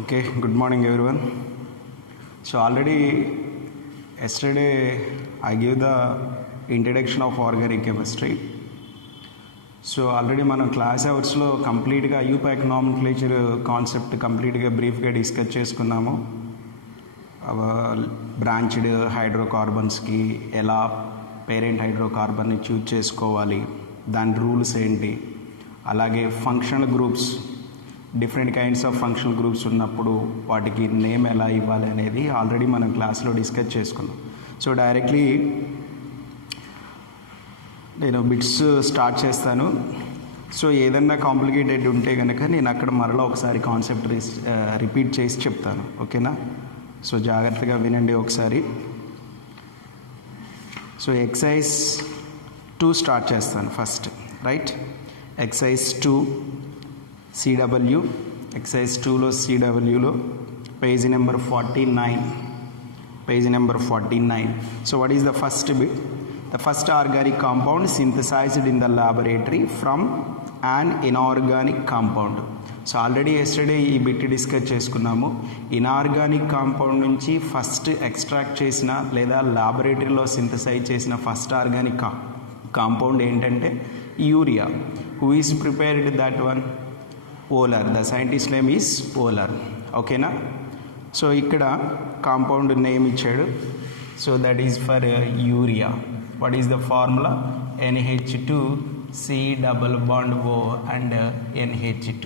Okay, good morning everyone. So already yesterday I gave the introduction of organic chemistry. So already మనం class అవర్స్లో కంప్లీట్గా యూపాక్ nomenclature concept కంప్లీట్గా బ్రీఫ్గా discuss చేసుకున్నాము. Branched హైడ్రోకార్బన్స్కి ఎలా పేరెంట్ హైడ్రోకార్బన్ని చూజ్ చేసుకోవాలి, దాని రూల్స్ ఏంటి, అలాగే functional groups different kinds of functional groups ఉన్నప్పుడు వాటికి నేమ్ ఎలా ఇవ్వాలి అనేది ఆల్రెడీ మనం క్లాస్లో డిస్కస్ చేసుకున్నాం. సో డైరెక్ట్లీ నేను బిట్స్ స్టార్ట్ చేస్తాను. సో ఏదన్నా కాంప్లికేటెడ్ ఉంటే కనుక నేను అక్కడ మరలా ఒకసారి కాన్సెప్ట్ రిపీట్ చేసి చెప్తాను. ఓకేనా? సో జాగ్రత్తగా వినండి ఒకసారి. సో ఎక్సైజ్ 2 స్టార్ట్ చేస్తాను first. Right, exercise 2 CW, exercise 2లో CWలో page number 49. So what is the first bit? The first organic compound synthesized in the laboratory from an inorganic compound. So already yesterday ఈ bit discuss చేసుకున్నాము. Inorganic compound నుంచి first extract చేసిన లేదా లాబొరేటరీలో synthesize చేసిన first organic compound ఏంటంటే urea. Who is prepared that one? Wohler. The scientist name is Wohler. ఓకేనా? So ఇక్కడ కాంపౌండ్ నేమ్ ఇచ్చాడు. So that is for urea. What is the formula? NH2C+O and NH2.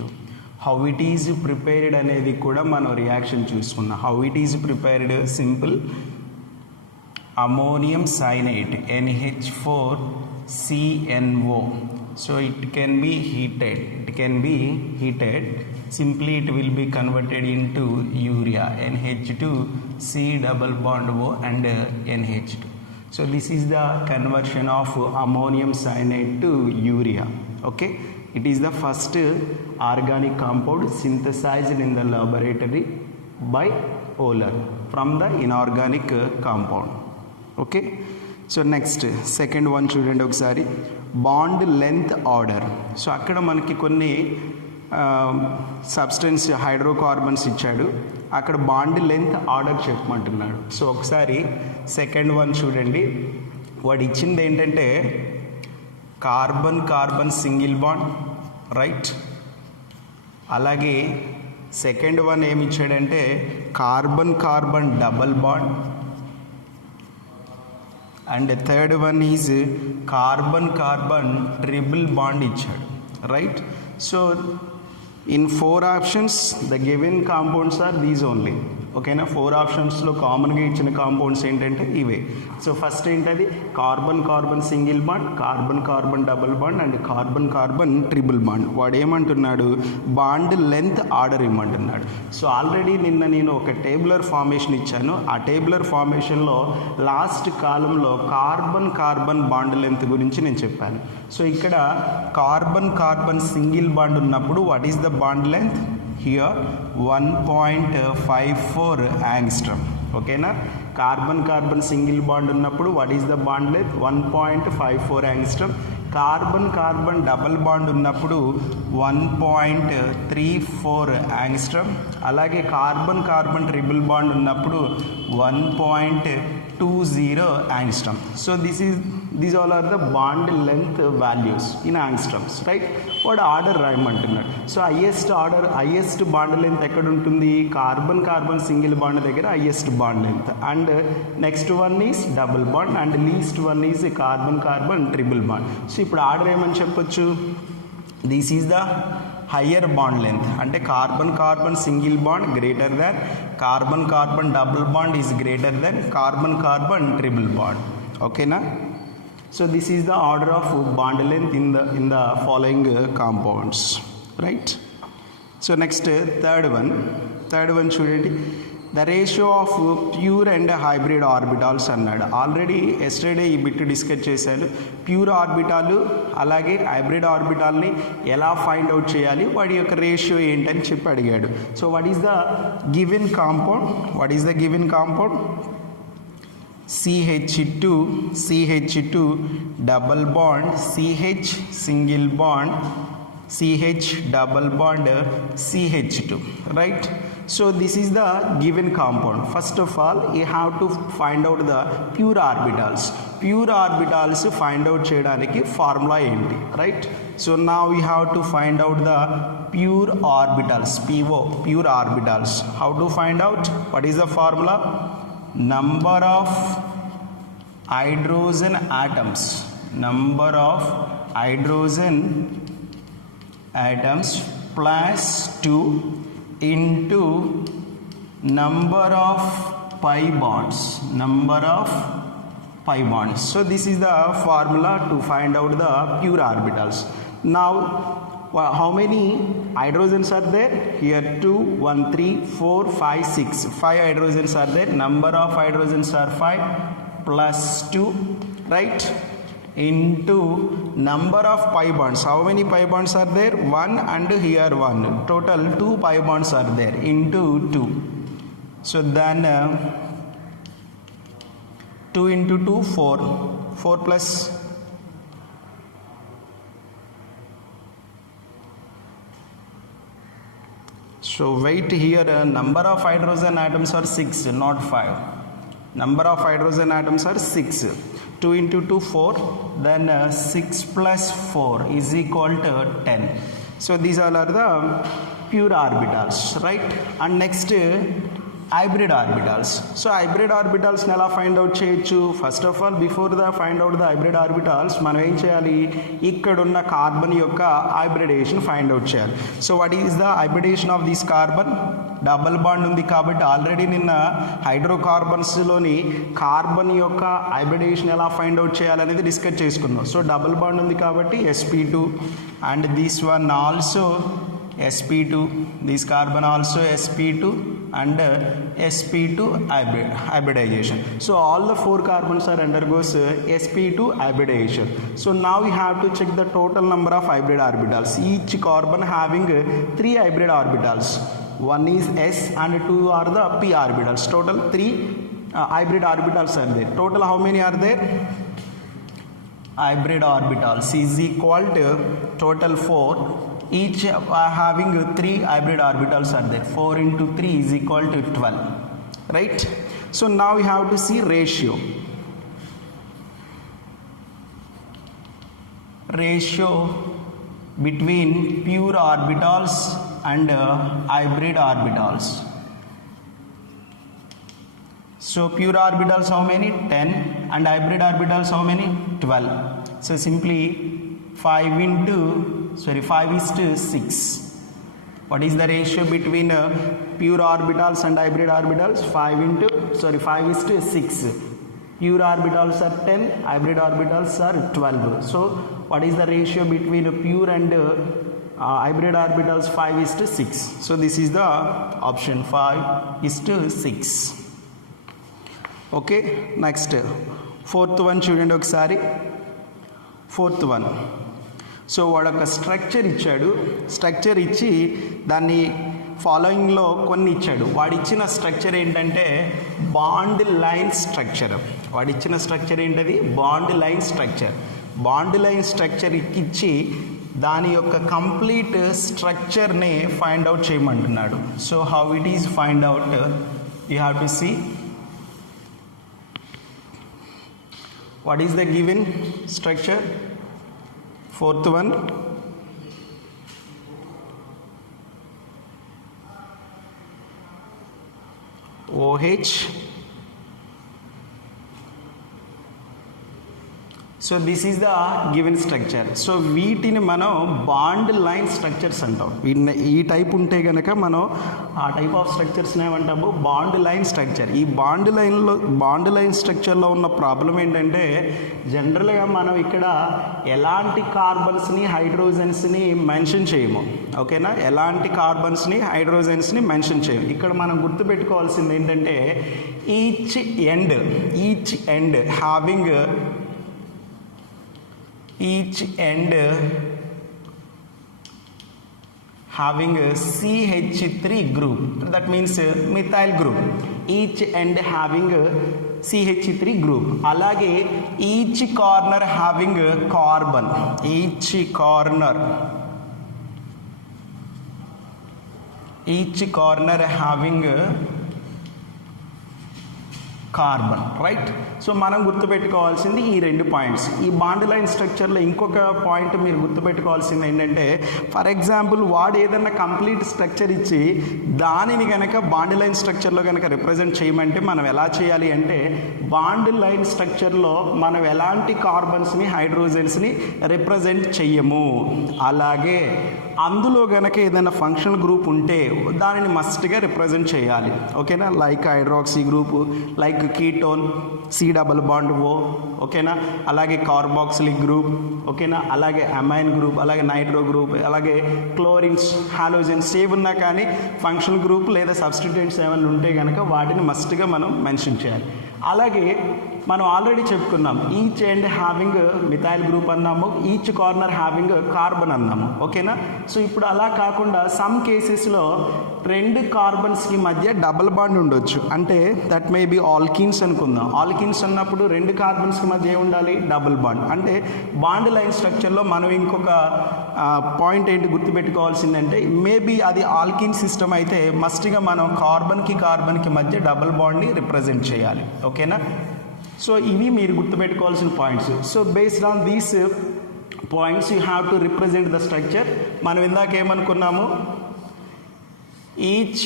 How it is prepared అనేది కూడా మనం reaction చూసుకున్నాం. How it is prepared? Simple. Ammonium cyanide NH4CNO. So it can be heated. Simply it will be converted into urea, NH2C+O and NH2. So this is the conversion of ammonium cyanide to urea. Okay, it is the first organic compound synthesized in the laboratory by Euler from the inorganic compound. Okay, so next second one చూడండి ఒకసారి. Bond length order. So అక్కడ మనకి కొన్ని substance hydrocarbons ఇచ్చాడు, అక్కడ bond length order చెప్పమంటున్నాడు. So ఒకసారి second one చూడండి. వాడు ఇచ్చింది ఏంటంటే carbon carbon single bond, right. అలాగే సెకండ్ వన్ ఏమి ఇచ్చాడంటే carbon carbon double bond, and third one is carbon carbon triple bond ఇచ్చాడు, right. So in 4 options the given compounds are these only. ఓకేనా? 4 ఆప్షన్స్లో కామన్గా ఇచ్చిన కాంపౌండ్స్ ఏంటంటే ఇవే. సో ఫస్ట్ ఏంటది? Carbon carbon single bond, carbon carbon double bond and carbon carbon triple bond. వాడు ఏమంటున్నాడు? బాండ్ లెంత్ ఆర్డర్ ఇవ్వమంటున్నాడు. సో ఆల్రెడీ నిన్న నేను ఒక టేబులర్ ఫార్మేషన్ ఇచ్చాను. ఆ టేబులర్ ఫార్మేషన్లో లాస్ట్ కాలంలో కార్బన్ కార్బన్ బాండ్ లెంత్ గురించి నేను చెప్పాను. సో ఇక్కడ కార్బన్ కార్బన్ సింగిల్ బాండ్ ఉన్నప్పుడు what is the bond length? Here 1.54 angstrom. ఓకేనా? కార్బన్ కార్బన్ సింగిల్ బాండ్ ఉన్నప్పుడు what is the bond length? 1.54 angstrom. Carbon carbon double bond ఉన్నప్పుడు 1.34 angstrom. అలాగే carbon carbon triple bond ఉన్నప్పుడు 1.20 angstrom. So these all are the bond length values in angstroms, right? వాడు order రాయమంటున్నాడు. So highest bond length ఎక్కడ ఉంటుంది? Carbon carbon single bond దగ్గర highest bond length, and next one is double bond, and least one is carbon carbon triple bond. So ఇప్పుడు order ఏమని చెప్పొచ్చు? This is the higher bond length, అంటే carbon carbon single bond greater than carbon carbon double bond is greater than carbon carbon triple bond. ఓకేనా? So this is the order of bond length in the following compounds, right? So next third one చూడండి. The ratio of pure and hybrid orbitals అన్నాడు. Already yesterday ఈ bit discuss చేశాను. Pure ఆర్బిటాలు అలాగే hybrid ఆర్బిటాల్ని ఎలా find out చేయాలి, వాటి యొక్క ratio ఏంటని చెప్పి అడిగాడు. So what is the given compound? CH2 double bond, CH single bond, CH double bond, CH2, right? So this is the given compound. First of all, you have to find out the pure orbitals. Pure orbitals find out cheyadaniki formula enti, right? So now we have to find out the pure orbitals, PO, pure orbitals. How to find out? What is the formula? Number of hydrogen atoms. Number of hydrogen atoms plus 2 into number of pi bonds. Number of pi bonds. So this is the formula to find out the pure orbitals. Now how many hydrogens are there? Here 2, 1, 3, 4, 5, 6. 5 hydrogens are there. Number of hydrogens are 5 plus 2, right? Into number of pi bonds. How many pi bonds are there? 1 and here 1. Total 2 pi bonds are there into 2. So then 2 into 2, 4. 4 plus so wait here, number of hydrogen atoms are 6, not 5. Number of hydrogen atoms are 6. 2 into 2, 4. Then 6 plus 4 is equal to 10. So these all are the pure orbitals, right? And next hybrid orbitals. So hybrid orbitals ఎలా find out చేయొచ్చు? First of all before the find out the hybrid orbitals మనం ఏం చేయాలి? ఇక్కడున్న carbon యొక్క hybridisation find out చేయాలి. So what is the hybridisation of this carbon? Double bond ఉంది కాబట్టి ఆల్రెడీ నిన్న హైడ్రోకార్బన్స్లోని కార్బన్ యొక్క హైబ్రిడేషన్ ఎలా ఫైండ్ అవుట్ చేయాలనేది డిస్కస్ చేసుకున్నాం. సో డబుల్ బాండ్ ఉంది కాబట్టి sp2 and this one also sp2, this carbon also sp2 and sp2 hybridization. So all the 4 carbons are undergoes sp2 hybridization. So now we have to check the total number of hybrid orbitals. Each carbon having 3 hybrid orbitals. One is s and 2 are the p orbitals. Total 3 hybrid orbitals are there. Total how many are there? Hybrid orbitals is equal to total 4. Each having 3 hybrid orbitals are there. 4 into 3 is equal to 12, right? So now we have to see ratio between pure orbitals and hybrid orbitals. So pure orbitals how many? 10 and hybrid orbitals how many? 12. So simply 5 is to 6. What is the ratio between pure orbitals and hybrid orbitals? 5 is to 6. Pure orbitals are 10, hybrid orbitals are 12. So what is the ratio between pure and hybrid orbitals? 5 is to 6. So this is the option, 5 is to 6. Okay, next fourth one చూడండి ఒకసారి. Fourth one. So వాడు ఒక structure ఇచ్చాడు. Structure ఇచ్చి దాన్ని ఫాలోయింగ్లో కొన్ని ఇచ్చాడు. వాడు ఇచ్చిన స్ట్రక్చర్ ఏంటంటే బాండ్ లైన్ స్ట్రక్చర్. వాడు ఇచ్చిన స్ట్రక్చర్ ఏంటది? Bond line structure. Bond line structure ఇచ్చి దాని యొక్క కంప్లీట్ స్ట్రక్చర్ని ఫైండ్ అవుట్ చేయమంటున్నాడు. So how it is find out? You have to see what is the given structure. Fourth one, OH. So this is the given structure. సో వీటిని మనం bond line structures అంటాం. ఈ టైప్ ఉంటే కనుక మనం ఆ టైప్ ఆఫ్ స్ట్రక్చర్స్ని ఏమంటాము? Bond line structure. ఈ బాండ్ లైన్ స్ట్రక్చర్లో ఉన్న ప్రాబ్లం ఏంటంటే జనరల్గా మనం ఇక్కడ ఎలాంటి కార్బన్స్ని హైడ్రోజన్స్ని మెన్షన్ చేయము. ఓకేనా? ఎలాంటి కార్బన్స్ని హైడ్రోజన్స్ని మెన్షన్ చేయము. ఇక్కడ మనం గుర్తుపెట్టుకోవాల్సింది ఏంటంటే each end having having a CH3 group, that means methyl group. Each end having a CH3 group. అలాగే each corner having a carbon. Each corner each corner having carbon, right. So మనం గుర్తుపెట్టుకోవాల్సింది ఈ రెండు పాయింట్స్. ఈ bond line స్ట్రక్చర్లో ఇంకొక point మీరు గుర్తుపెట్టుకోవాల్సింది ఏంటంటే, ఫర్ ఎగ్జాంపుల్ వాడు ఏదన్నా కంప్లీట్ స్ట్రక్చర్ ఇచ్చి దానిని కనుక బాండ్ లైన్ స్ట్రక్చర్లో కనుక రిప్రజెంట్ చేయమంటే మనం ఎలా చేయాలి అంటే, బాండ్ లైన్ స్ట్రక్చర్లో మనం ఎలాంటి కార్బన్స్ని హైడ్రోజన్స్ని రిప్రజెంట్ చెయ్యము. అలాగే అందులో కనుక ఏదైనా ఫంక్షనల్ గ్రూప్ ఉంటే దానిని మస్ట్గా రిప్రజెంట్ చేయాలి, ఓకేనా. Like hydroxy group, like ketone C double bond O, ఓకేనా. అలాగే కార్బాక్సిలిక్ గ్రూప్, ఓకేనా. అలాగే అమైన్ గ్రూప్, అలాగే నైట్రో గ్రూప్, అలాగే క్లోరిన్స్, హాలోజన్స్ ఏమున్నా కానీ ఫంక్షనల్ గ్రూప్ లేదా సబ్స్టిట్యూయెంట్స్ ఏమైనా ఉంటే కనుక వాటిని మస్ట్గా మనం మెన్షన్ చేయాలి. అలాగే మనం ఆల్రెడీ చెప్పుకున్నాం each end having methyl group అన్నాము, ఈచ్ కార్నర్ హ్యావింగ్ కార్బన్ అన్నాము, ఓకేనా. సో ఇప్పుడు అలా కాకుండా సమ్ కేసెస్లో రెండు కార్బన్స్కి మధ్య డబుల్ బాండ్ ఉండొచ్చు. అంటే దట్ మే బి ఆల్కిన్స్ అనుకుందాం. ఆల్కిన్స్ అన్నప్పుడు రెండు కార్బన్స్కి మధ్య ఏముండాలి? Double bond. అంటే బాండ్ లైన్ స్ట్రక్చర్లో మనం ఇంకొక పాయింట్ ఏంటి గుర్తుపెట్టుకోవాల్సిందంటే, మేబీ అది ఆల్కిన్ సిస్టమ్ అయితే మస్ట్గా మనం కార్బన్కి మధ్య డబుల్ బాండ్ని రిప్రజెంట్ చేయాలి, ఓకేనా. సో ఇవి మీరు గుర్తుపెట్టుకోవాల్సిన points. So based on these points you have to represent the structure. మనం ఇందాక ఏమనుకున్నాము, ఈచ్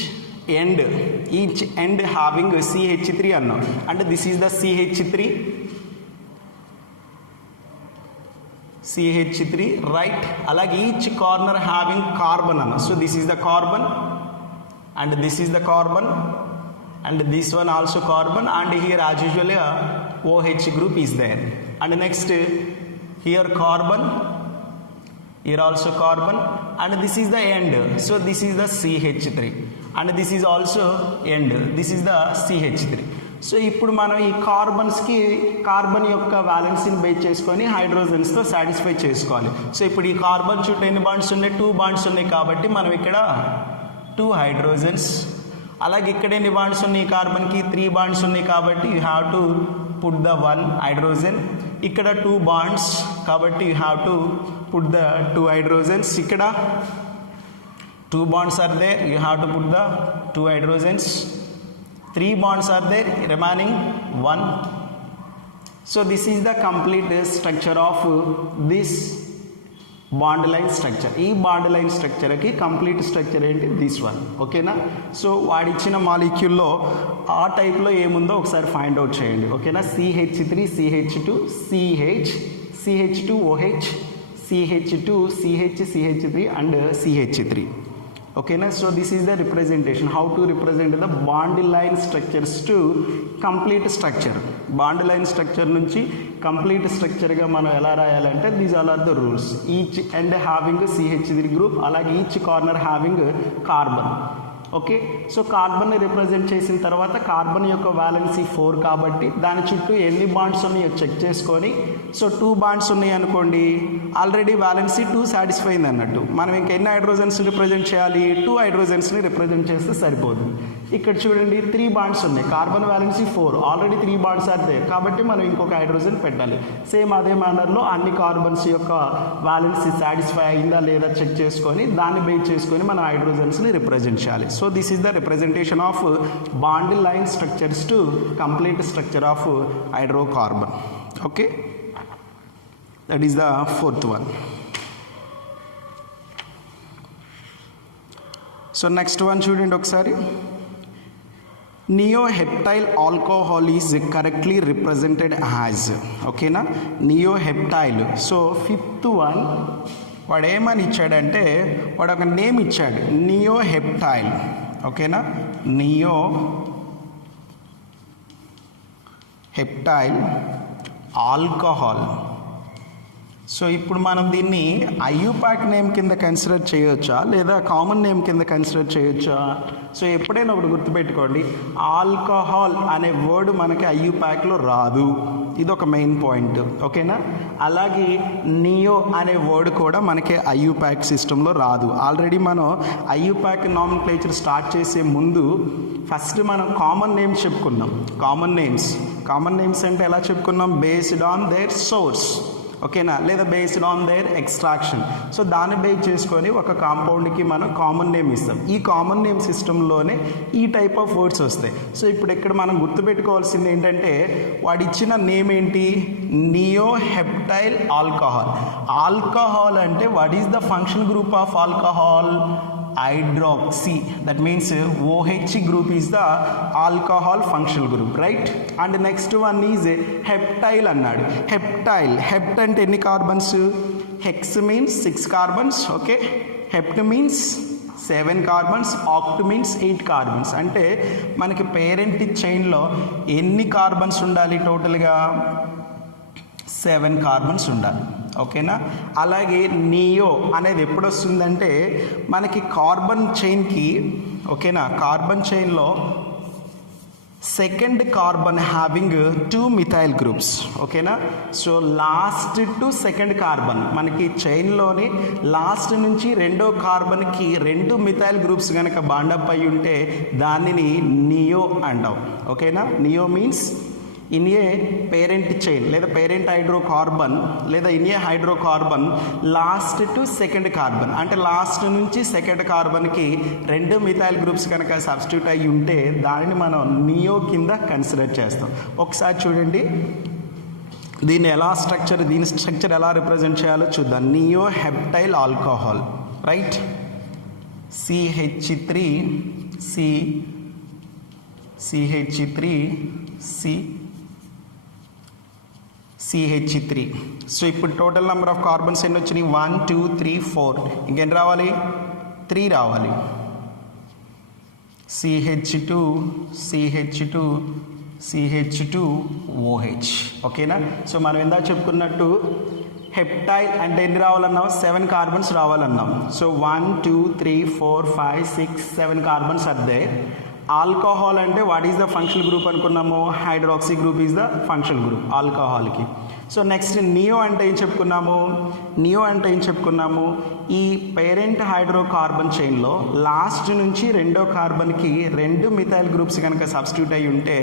ఎండ్ హ్యావింగ్ CH3 అన్నాం. అంటే this is the CH3 right. అలాగే ఈచ్ కార్నర్ హ్యావింగ్ కార్బన్ అన్నాం. So this is the carbon and this is the carbon and this one also carbon, and here as usually a OH group is there, and next here carbon, here also carbon, and this is the end. So this is the CH3 and this is also end, this is the CH3. So ఇప్పుడు మనం ఈ కార్బన్స్కి carbon యొక్క వ్యాలెన్సీని base చేసుకొని హైడ్రోజన్స్తో satisfy చేసుకోవాలి. So ఇప్పుడు ఈ carbon చుట్టూ ఎన్ని బాండ్స్ ఉన్నాయి? 2 బాండ్స్ ఉన్నాయి. కాబట్టి మనం ఇక్కడ 2 హైడ్రోజన్స్. అలాగే ఇక్కడ ఎన్ని బాండ్స్ ఉన్నాయి? కార్బన్కి 3 బాండ్స్ ఉన్నాయి. కాబట్టి you have to put the 1 hydrogen. ఇక్కడ 2 బాండ్స్ కాబట్టి you have to put the 2 hydrogens. ఇక్కడ 2 bonds are there, you have to put the 2 hydrogens. 3 bonds are there, remaining 1. So this is the complete structure of this bond line structure. ఈ bond line structure కి complete structure ఏంటి? this one, ఓకేనా. So వాడిచ్చిన మాలిక్యూల్లో ఆ టైప్లో ఏముందో ఒకసారి find out చేయండి, ఓకేనా. CH3 CH2 CH CH2OH CH2 CH3 and CH3, ఓకేనా. So this is the representation, how to represent the bond line structures to complete structure. Bond line structure నుంచి complete స్ట్రక్చర్గా మనం ఎలా రాయాలంటే, these all are the rules. Each end having CH3 group, అలాగే each corner having carbon, okay. So కార్బన్ని represent చేసిన తర్వాత carbon యొక్క వ్యాలెన్సీ 4 కాబట్టి దాని చుట్టూ ఎన్ని బాండ్స్ ఉన్నాయో చెక్ చేసుకొని, సో 2 బాండ్స్ ఉన్నాయి అనుకోండి, ఆల్రెడీ వ్యాలెన్సీ 2 సాటిస్ఫై అయింది అన్నట్టు. మనం ఇంకా ఎన్ని హైడ్రోజన్స్ని రిప్రజెంట్ చేయాలి? 2 హైడ్రోజన్స్ని రిప్రజెంట్ చేస్తే సరిపోతుంది. ఇక్కడ చూడండి 3 బాండ్స్ ఉన్నాయి, కార్బన్ వ్యాలెన్సీ 4, ఆల్రెడీ 3 బాండ్స్ అయితే కాబట్టి మనం ఇంకొక హైడ్రోజన్ పెట్టాలి. సేమ్ అదే మేనర్లో అన్ని కార్బన్స్ యొక్క వ్యాలెన్సీ సాటిస్ఫై అయిందా లేదా చెక్ చేసుకొని దాన్ని బేస్ చేసుకొని మనం హైడ్రోజన్స్ని రిప్రజెంట్ చేయాలి. So this is the representation of bond line structures to complete structure of hydrocarbon, okay. That is the 4th one. So next one చూడండి ఒకసారి. Neoheptyl alcohol is correctly represented as, ఓకేనా. Neoheptyl. So 5th one వాడు ఏమని ఇచ్చాడంటే, వాడు ఒక name ఇచ్చాడు, నియోహెప్టైల్, ఓకేనా. నియోహెప్టైల్ ఆల్కహాల్. సో ఇప్పుడు మనం దీన్ని ఐయుపాక్ నేమ్ కింద కన్సిడర్ చేయొచ్చా లేదా కామన్ నేమ్ కింద కన్సిడర్ చేయొచ్చా? సో ఎప్పుడైనా ఒకటి గుర్తుపెట్టుకోండి, ఆల్కహాల్ అనే వర్డ్ మనకి ఐయుపాక్లో రాదు, ఇది ఒక మెయిన్ పాయింట్, ఓకేనా. అలాగే నియో అనే వర్డ్ కూడా మనకి ఐయుపాక్ సిస్టంలో రాదు. ఆల్రెడీ మనం ఐయుపాక్ నామినిక్లేచర్ స్టార్ట్ చేసే ముందు ఫస్ట్ మనం కామన్ నేమ్స్ చెప్పుకున్నాం. కామన్ నేమ్స్ అంటే ఎలా చెప్పుకున్నాం? బేస్డ్ ఆన్ దేర్ సోర్స్, ఓకేనా, లేదా based on their extraction. So దాన్ని బేస్ చేసుకొని ఒక కాంపౌండ్కి మనం కామన్ నేమ్ ఇస్తాం. ఈ కామన్ నేమ్ సిస్టంలోనే ఈ టైప్ ఆఫ్ వర్డ్స్ వస్తాయి. సో ఇప్పుడు ఇక్కడ మనం గుర్తుపెట్టుకోవాల్సింది ఏంటంటే వాడు ఇచ్చిన నేమ్ ఏంటి, నియోహెప్టైల్ ఆల్కహాల్. ఆల్కహాల్ అంటే what is the function group of alcohol, hydroxy. That means OH group is the alcohol functional group, right? And next one is heptyl అన్నాడు. heptyl, hept అంటే ఎన్ని carbons, hex means 6 carbons, okay, hept means 7 carbons, act means 8 carbons. అంటే మనకి parent చైన్లో ఎన్ని carbons ఉండాలి, టోటల్గా 7 carbons ఉండాలి, ఓకేనా. అలాగే నియో అనేది ఎప్పుడు వస్తుందంటే మనకి కార్బన్ చైన్కి, ఓకేనా, కార్బన్ చైన్లో second carbon having 2 methyl groups, ఓకేనా. So last to second carbon మనకి చైన్లోని లాస్ట్ నుంచి రెండో కార్బన్కి 2 మిథైల్ గ్రూప్స్ కనుక బాండప్ అయి ఉంటే దానిని నియో అంటాం, ఓకేనా. Neo means in a parent chain లేదా పేరెంట్ హైడ్రోకార్బన్ లేదా in a hydrocarbon last to second carbon అంటే లాస్ట్ నుంచి సెకండ్ కార్బన్కి 2 మిథైల్ గ్రూప్స్ కనుక సబ్స్టిట్యూట్ అయ్యి ఉంటే దానిని మనం నియో కింద కన్సిడర్ చేస్తాం. ఒకసారి చూడండి దీని స్ట్రక్చర్ ఎలా రిప్రజెంట్ చేయాలో చూద్దాం. నియోహెప్టైల్ ఆల్కహాల్, రైట్, CH3. సో ఇప్పుడు టోటల్ నెంబర్ ఆఫ్ కార్బన్స్ ఎన్ని వచ్చినాయి, 1 2 3 4, ఇంకెన్ని రావాలి, 3 రావాలి. CH2OH, ఓకేనా. సో మనం ఇందాక చెప్పుకున్నట్టు హెప్టైల్ అంటే ఎన్ని రావాలన్నాం, 7 కార్బన్స్ రావాలన్నాం. సో 1 2 3 4 5 6 7 కార్బన్స్ అదే. ఆల్కహాల్ అంటే what is the functional group అనుకున్నాము, hydroxy group is the functional group ఆల్కహాల్కి. సో నెక్స్ట్ నియో అంటే ఏం చెప్పుకున్నాము, ఈ పేరెంట్ హైడ్రోకార్బన్ చైన్లో లాస్ట్ నుంచి రెండో కార్బన్కి 2 మిథైల్ గ్రూప్స్ కనుక సబ్స్టిట్యూట్ అయి ఉంటే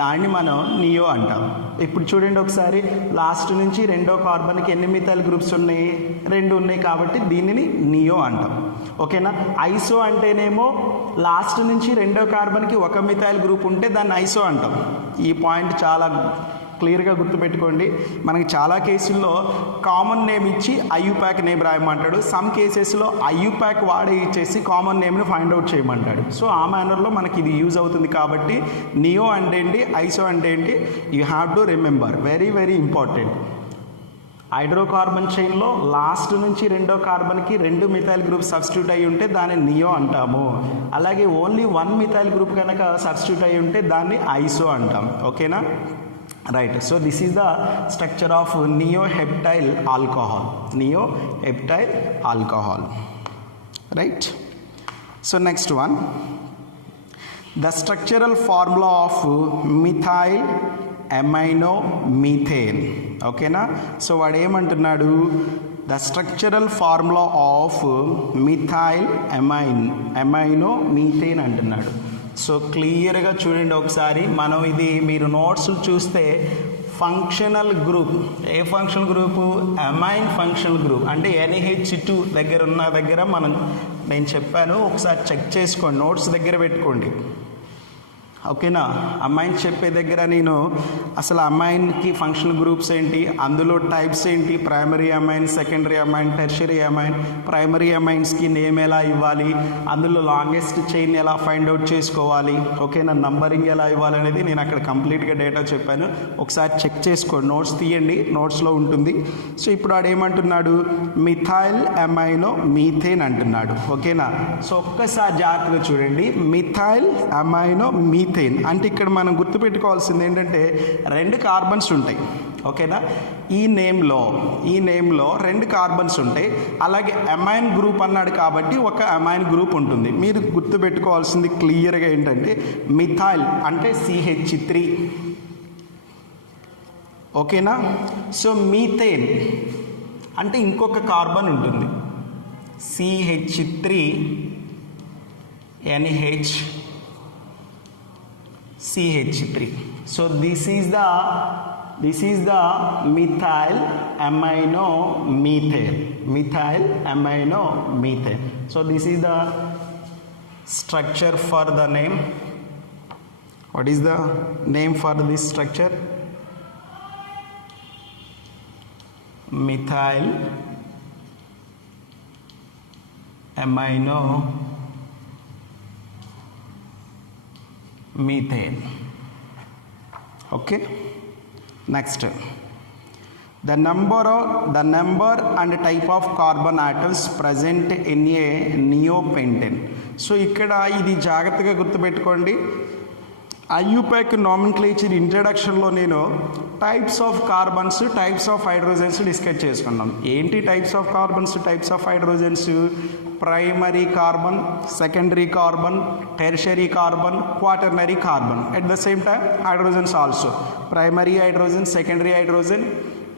దాన్ని మనం నియో అంటాం. ఇప్పుడు చూడండి ఒకసారి, లాస్ట్ నుంచి రెండో కార్బన్కి ఎన్ని మిథైల్ గ్రూప్స్ ఉన్నాయి, 2 ఉన్నాయి కాబట్టి దీనిని నియో అంటాం, ఓకేనా. ఐసో అంటేనేమో లాస్ట్ నుంచి రెండో కార్బన్కి 1 మిథైల్ గ్రూప్ ఉంటే దాన్ని ఐసో అంటాం. ఈ పాయింట్ చాలా క్లియర్గా గుర్తుపెట్టుకోండి. మనకి చాలా కేసుల్లో కామన్ నేమ్ ఇచ్చి ఐయుపాక్ నేమ్ రాయమంటాడు, సమ్ కేసెస్లో ఐయుపాక్ వాడే ఇచ్చేసి కామన్ నేమ్ని ఫైండ్ అవుట్ చేయమంటాడు. సో ఆ మేనర్లో మనకి ఇది యూజ్ అవుతుంది కాబట్టి నియో అంటే ఏంటి, ఐసో అంటే ఏంటి, you have to remember, very very important. Hydrocarbon చైన్లో లాస్ట్ నుంచి రెండో కార్బన్కి 2 మిథైల్ గ్రూప్ సబ్స్టిట్యూట్ అయి ఉంటే దాన్ని నియో అంటాము. అలాగే ఓన్లీ 1 మిథైల్ గ్రూప్ కనుక సబ్స్టిట్యూట్ అయి ఉంటే దాన్ని ఐసో అంటాం, ఓకేనా. Right, so this is the structure of neoheptyl alcohol, right. So next one, the structural formula of methyl amino methane, ఓకేనా. సో వాడు ఏమంటున్నాడు, the structural formula of methyl amino methane అంటున్నాడు. సో క్లియర్గా చూడండి ఒకసారి, మనం ఇది మీరు నోట్స్ చూస్తే ఫంక్షనల్ గ్రూప్, ఏ functional group, amine functional group అంటే NH2 దగ్గర నేను చెప్పాను, ఒకసారి చెక్ చేసుకోండి, నోట్స్ దగ్గర పెట్టుకోండి, ఓకేనా. అమైన్ చెప్పే దగ్గర నేను అసలు అమైన్కి ఫంక్షనల్ గ్రూప్స్ ఏంటి, అందులో టైప్స్ ఏంటి, primary amine, secondary amine, tertiary amine, primary అమైన్స్కి నేమ్ ఎలా ఇవ్వాలి, అందులో లాంగెస్ట్ చైన్ ఎలా ఫైండ్ అవుట్ చేసుకోవాలి, ఓకేనా, నంబరింగ్ ఎలా ఇవ్వాలి అనేది నేను అక్కడ కంప్లీట్గా డేటా చెప్పాను. ఒకసారి చెక్ చేసుకోండి, నోట్స్ తీయండి, నోట్స్లో ఉంటుంది. సో ఇప్పుడు వాడు ఏమంటున్నాడు, మిథైల్ అమైనో మీథేన్ అంటున్నాడు, ఓకేనా. సో ఒక్కసారి జాగ్రత్తగా చూడండి, మిథైల్ అమైనో మీథేన్ అంటే ఇక్కడ మనం గుర్తుపెట్టుకోవాల్సింది ఏంటంటే 2 కార్బన్స్ ఉంటాయి, ఓకేనా. ఈ నేమ్లో 2 కార్బన్స్ ఉంటాయి. అలాగే అమైన్ గ్రూప్ అన్నాడు కాబట్టి ఒక అమైన్ గ్రూప్ ఉంటుంది. మీరు గుర్తుపెట్టుకోవాల్సింది క్లియర్గా ఏంటంటే మిథైల్ అంటే CH3, ఓకేనా. సో మీథేన్ అంటే ఇంకొక కార్బన్ ఉంటుంది, CH3. So this is the this is the methyl amino methane. Methyl amino methane. So this is the structure for the name. What is the name for this structure? Methyl amino methane. Okay, next, the number and type of carbon atoms present in a neopentane. So ఇక్కడ ఇది జాగ్రత్తగా గుర్తుపెట్టుకోండి. IUPAC nomenclature ఇంట్రడక్షన్లో నేను types of carbons, types of hydrogens discuss చేసుకున్నాం. ఏంటి types of carbons, types of hydrogens? Primary carbon, secondary carbon, tertiary carbon, quaternary carbon. At the same time hydrogens also. Primary hydrogen, secondary hydrogen,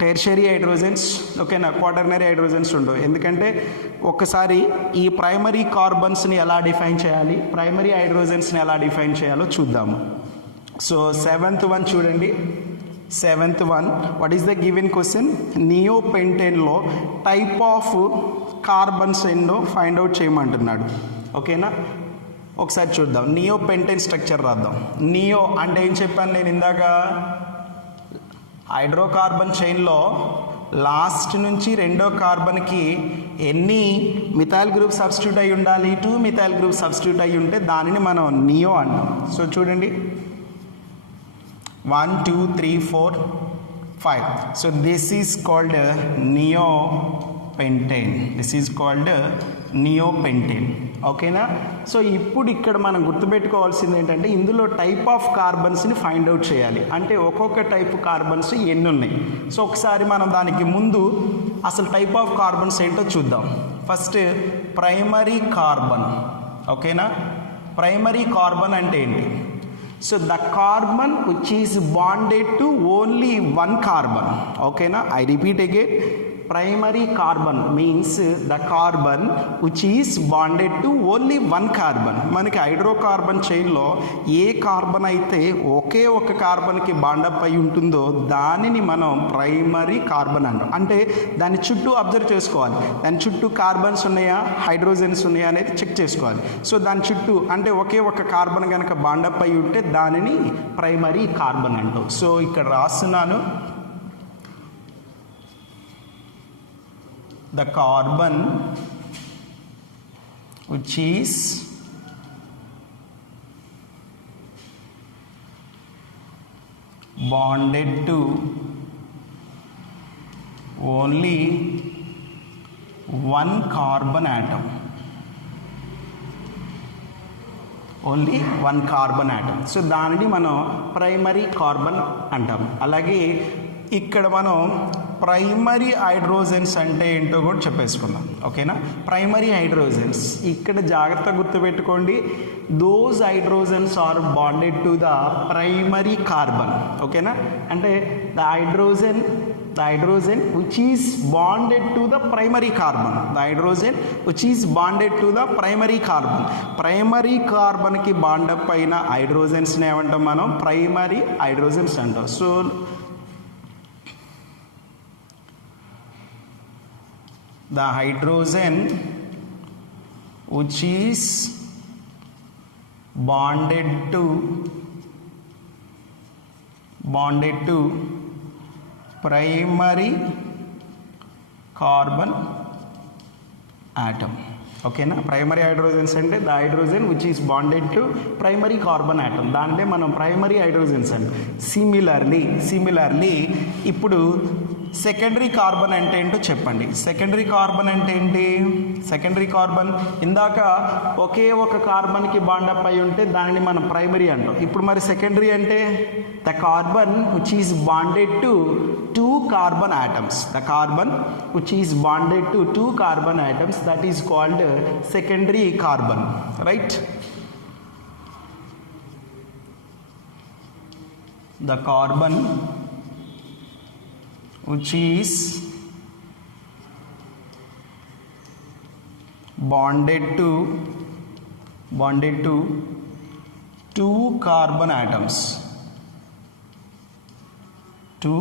tertiary hydrogens, ఓకేనా. Quaternary hydrogens ఉండవు. ఎందుకంటే ఒక్కసారి ఈ primary కార్బన్స్ని ఎలా define చేయాలి, primary హైడ్రోజన్స్ని ఎలా define చేయాలో చూద్దాము. సో 7th వన్ చూడండి. 7th one, what is the given question? నియోపెంటేన్లో టైప్ ఆఫ్ కార్బన్స్ ఎన్నో ఫైండ్ అవుట్ చేయమంటున్నాడు. ఓకేనా, ఒకసారి చూద్దాం. నియోపెంటేన్ స్ట్రక్చర్ రాద్దాం. నియో అంటే ఏం చెప్పాను నేను ఇందాక? హైడ్రోకార్బన్ చైన్లో లాస్ట్ నుంచి రెండో కార్బన్కి ఎన్ని మిథైల్ గ్రూప్ సబ్స్టిట్యూట్ అయి ఉండాలి? 2 మిథైల్ గ్రూప్ సబ్స్టిట్యూట్ అయి ఉంటే దానిని మనం నియో అంటాం. సో చూడండి, 1 2 3 4 5. So this is called neopentane. This is called neopentane. ఓకేనా. సో ఇప్పుడు ఇక్కడ మనం గుర్తుపెట్టుకోవాల్సింది ఏంటంటే ఇందులో టైప్ ఆఫ్ కార్బన్స్ని ఫైండ్ అవుట్ చేయాలి. అంటే ఒక్కొక్క టైప్ కార్బన్స్ ఎన్ని ఉన్నాయి. సో ఒకసారి మనం దానికి ముందు అసలు టైప్ ఆఫ్ కార్బన్స్ ఏంటో చూద్దాం. First primary carbon. ఓకేనా, ప్రైమరీ కార్బన్ అంటే ఏంటి? So the carbon which is bonded to only 1 carbon. ఓకేనా, I repeat again. Primary carbon means the carbon which is bonded to only 1 carbon. మనకి hydrocarbon చైన్లో ఏ carbon అయితే ఒకే ఒక కార్బన్కి బాండప్ అయి ఉంటుందో దానిని మనం ప్రైమరీ కార్బన్ అంటాం. అంటే దాని చుట్టూ అబ్జర్వ్ చేసుకోవాలి, దాని చుట్టూ కార్బన్స్ ఉన్నాయా, హైడ్రోజన్స్ ఉన్నాయా అనేది చెక్ చేసుకోవాలి. సో దాని చుట్టూ అంటే ఒకే ఒక కార్బన్ కనుక బాండప్ అయి ఉంటే దానిని ప్రైమరీ కార్బన్ అంటాం. సో ఇక్కడ రాస్తున్నాను, the carbon which is bonded to only 1 carbon atom. Only 1 carbon atom. So దానిని మనం ప్రైమరీ కార్బన్ అంటాం. అలాగే ఇక్కడ మనం ప్రైమరీ హైడ్రోజన్స్ అంటే ఏంటో కూడా చెప్పేసుకుందాం. ఓకేనా, ప్రైమరీ హైడ్రోజన్స్ ఇక్కడ జాగ్రత్తగా గుర్తుపెట్టుకోండి. Those hydrogens are bonded to the primary carbon. ఓకేనా, అంటే the hydrogen which is bonded to the primary carbon. The hydrogen which is bonded to the primary carbon. Primary carbon ki bond up aina hydrogens ne evantam manam primary hydrogens antam. So the hydrogen which is bonded to primary carbon atom. Okay na, primary hydrogens ante the hydrogen which is bonded to primary carbon atom, దాంట్లో మనం primary hydrogens అంట. Similarly ఇప్పుడు secondary carbon అంటే ఏంటో చెప్పండి. Secondary carbon అంటే ఏంటి? Secondary carbon ఇందాక ఒకే ఒక కార్బన్కి బాండప్ అయి ఉంటే దానిని మనం ప్రైమరీ అంటాం. ఇప్పుడు మరి సెకండరీ అంటే the carbon which is bonded to 2 carbon atoms. The carbon which is bonded to 2 carbon atoms, that is called secondary carbon, right? The carbon which is bonded to 2 carbon atoms, 2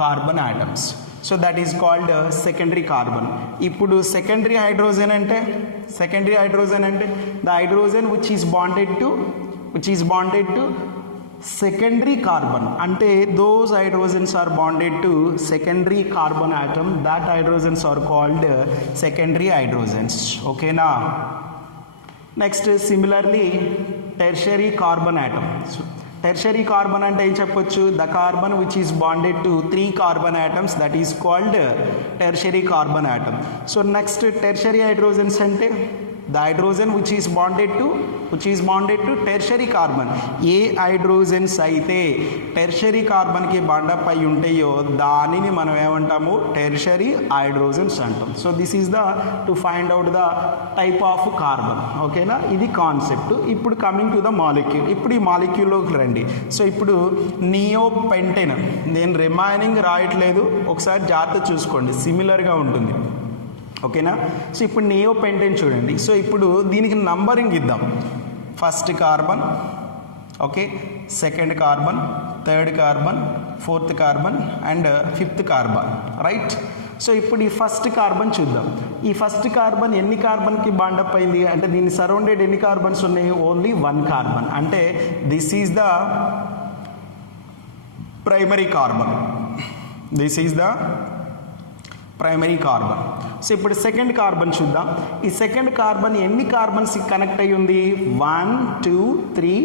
carbon atoms. So that is called secondary carbon. ఇప్పుడు secondary hydrogen అంటే the hydrogen which is bonded to secondary carbon, అంటే those hydrogens are bonded to secondary carbon atom, that hydrogens are called secondary hydrogens. Okay na? Next, similarly tertiary carbon atom. Tertiary carbon అంటే ఏం చెప్పొచ్చు, the carbon which is bonded to 3 carbon atoms, that is called tertiary carbon atom. So next, tertiary hydrogens అంటే the hydrogen which is bonded to tertiary carbon. A hydrogens అయితే tertiary కార్బన్కి బాండప్ అయి ఉంటాయో దానిని మనం ఏమంటాము, టెర్షరీ హైడ్రోజన్స్ అంటాం. So this is to find out the type of carbon. ఓకేనా, ఇది కాన్సెప్ట్. ఇప్పుడు కమింగ్ టు ద మాలిక్యూల్. ఇప్పుడు ఈ మాలిక్యూల్లోకి రండి. సో ఇప్పుడు నియోపెంటేన్, నేను రిమైనింగ్ రాయట్లేదు, ఒకసారి జాగ్రత్త చూసుకోండి, సిమిలర్గా ఉంటుంది. ఓకేనా. సో ఇప్పుడు నియోపెంటేన్ చూడండి. సో ఇప్పుడు దీనికి నంబరింగ్ ఇద్దాం. First carbon, okay, second carbon, third carbon, fourth carbon and fifth carbon, right. So ఇప్పుడు ఈ ఫస్ట్ కార్బన్ చూద్దాం. ఈ ఫస్ట్ కార్బన్ ఎన్ని కార్బన్కి బాండప్ అయింది అంటే దీని సరౌండెడ్ ఎన్ని కార్బన్స్ ఉన్నాయి, ఓన్లీ 1 కార్బన్. అంటే this is the primary carbon, primary carbon. So ఇప్పుడు సెకండ్ కార్బన్ చూద్దాం. ఈ సెకండ్ కార్బన్ ఎన్ని కార్బన్స్కి కనెక్ట్ అయ్యి ఉంది, 1 2 3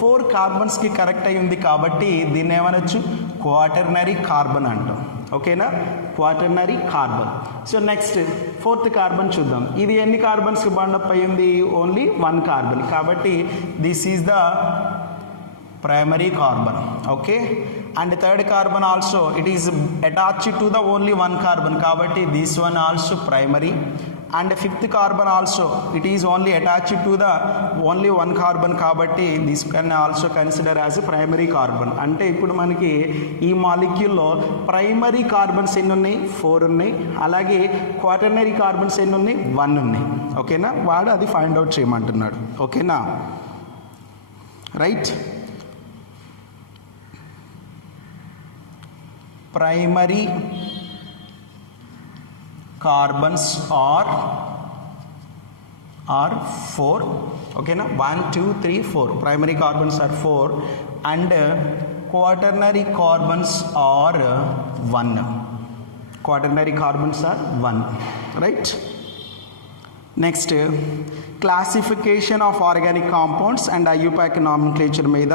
4 కార్బన్స్కి కనెక్ట్ అయ్యి ఉంది. కాబట్టి దీన్ని ఏమనొచ్చు, క్వాటర్నరీ కార్బన్ అంటాం. ఓకేనా, quaternary carbon. So next fourth carbon చూద్దాం. ఇది ఎన్ని కార్బన్స్కి బాండప్ అయ్యి ఉంది, ఓన్లీ 1 కార్బన్. కాబట్టి this is the primary carbon. Okay, and third carbon also it is attached to the only 1 carbon, kabatti this one also primary. And fifth carbon also it is only attached to the only 1 carbon, kabatti this can also consider as a primary carbon. Ante ippudu manaki ee molecule lo primary carbons enni unnai, 4 unnai, alage quaternary carbons enni unnai, 1 unnai. Okay na, vaadu adi find out cheyamantunnadu. Okay na, right. Primary carbons are 4. Okay na, 1 2 3 4 primary carbons are 4 and quaternary carbons are 1. Quaternary carbons are 1, right. Next classification of organic compounds and IUPAC nomenclature మీద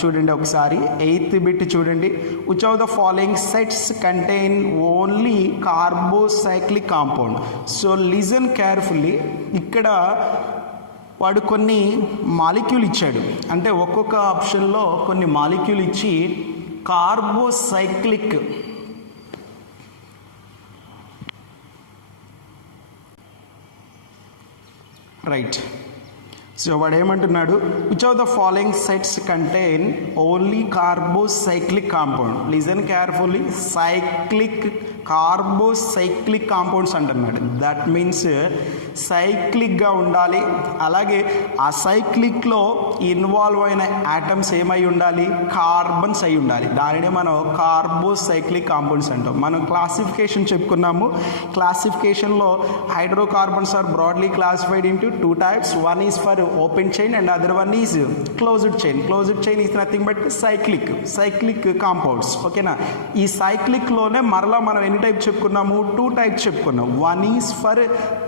చూడండి ఒకసారి. 8th bit చూడండి. Which of the following sets contain only carbocyclic compound. So listen carefully, ఇక్కడ వాడు కొన్ని molecule ఇచ్చాడు, అంటే ఒక్కొక్క ఆప్షన్లో కొన్ని మాలిక్యూల్ ఇచ్చి కార్బోసైక్లిక్, రైట్. సో వాడు ఏమంటున్నాడు, which of the following sets contain only carbocyclic compound. Listen carefully, cyclic carbocyclic compounds అంటున్నాడు. దట్ మీన్స్ సైక్లిక్గా ఉండాలి, అలాగే ఆ సైక్లిక్లో ఇన్వాల్వ్ అయిన యాటమ్స్ ఏమై ఉండాలి, కార్బన్స్ అయి ఉండాలి. దానినే మనం కార్బోసైక్లిక్ కాంపౌండ్స్ అంటాం. మనం క్లాసిఫికేషన్ చెప్పుకున్నాము. క్లాసిఫికేషన్లో hydrocarbons are broadly classified into 2 types. One is for open chain and other one is closed chain. Closed chain is nothing but cyclic compounds. ఓకేనా, ఈ సైక్లిక్లోనే మరలా మనం ఎన్ని టైప్ చెప్పుకున్నాము, 2 types చెప్పుకున్నాం. వన్ ఈజ్ ఫర్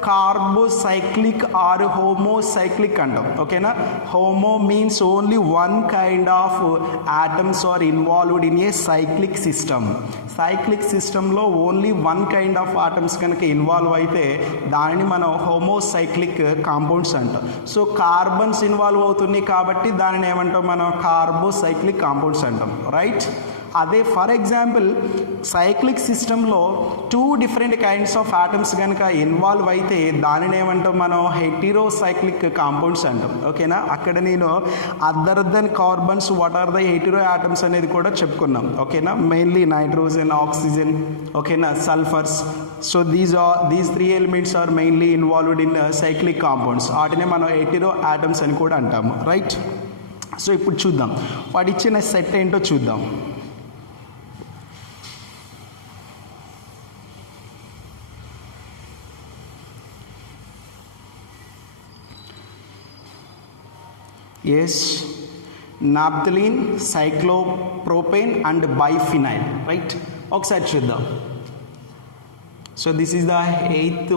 కార్బోసైక్లిక్ ఆర్ హోమోసైక్లిక్ అంటాం. ఓకేనా, homo means only 1 kind of atoms are involved in a cyclic system. Cyclic సిస్టంలో ఓన్లీ 1 kind of atoms కనుక ఇన్వాల్వ్ అయితే దానిని మనం హోమోసైక్లిక్ కాంపౌండ్స్ అంటాం. సో కార్బన్స్ ఇన్వాల్వ్ అవుతున్నాయి కాబట్టి దానిని ఏమంటాం మనం, కార్బోసైక్లిక్ కాంపౌండ్స్ అంటాం, రైట్. అదే ఫర్ ఎగ్జాంపుల్ సైక్లిక్ సిస్టంలో 2 different kinds of atoms కనుక ఇన్వాల్వ్ అయితే దానిని ఏమంటాం మనం, హెటిరోసైక్లిక్ కాంపౌండ్స్ అంటాం. ఓకేనా, అక్కడ నేను other than carbons what are the hetero atoms అనేది కూడా చెప్పుకున్నాం. ఓకేనా, మెయిన్లీ నైట్రోజన్, ఆక్సిజన్, ఓకేనా, sulphurs. So these 3 elements are mainly involved in cyclic compounds. వాటినే మనం హెటిరో ఆటమ్స్ అని కూడా అంటాము, రైట్. సో ఇప్పుడు చూద్దాం వాడు ఇచ్చిన సెట్ ఏంటో చూద్దాం. Yes, naphthalene, cyclopropane and biphenyl, right. ఒకసారి చూద్దాం. So this is the eighth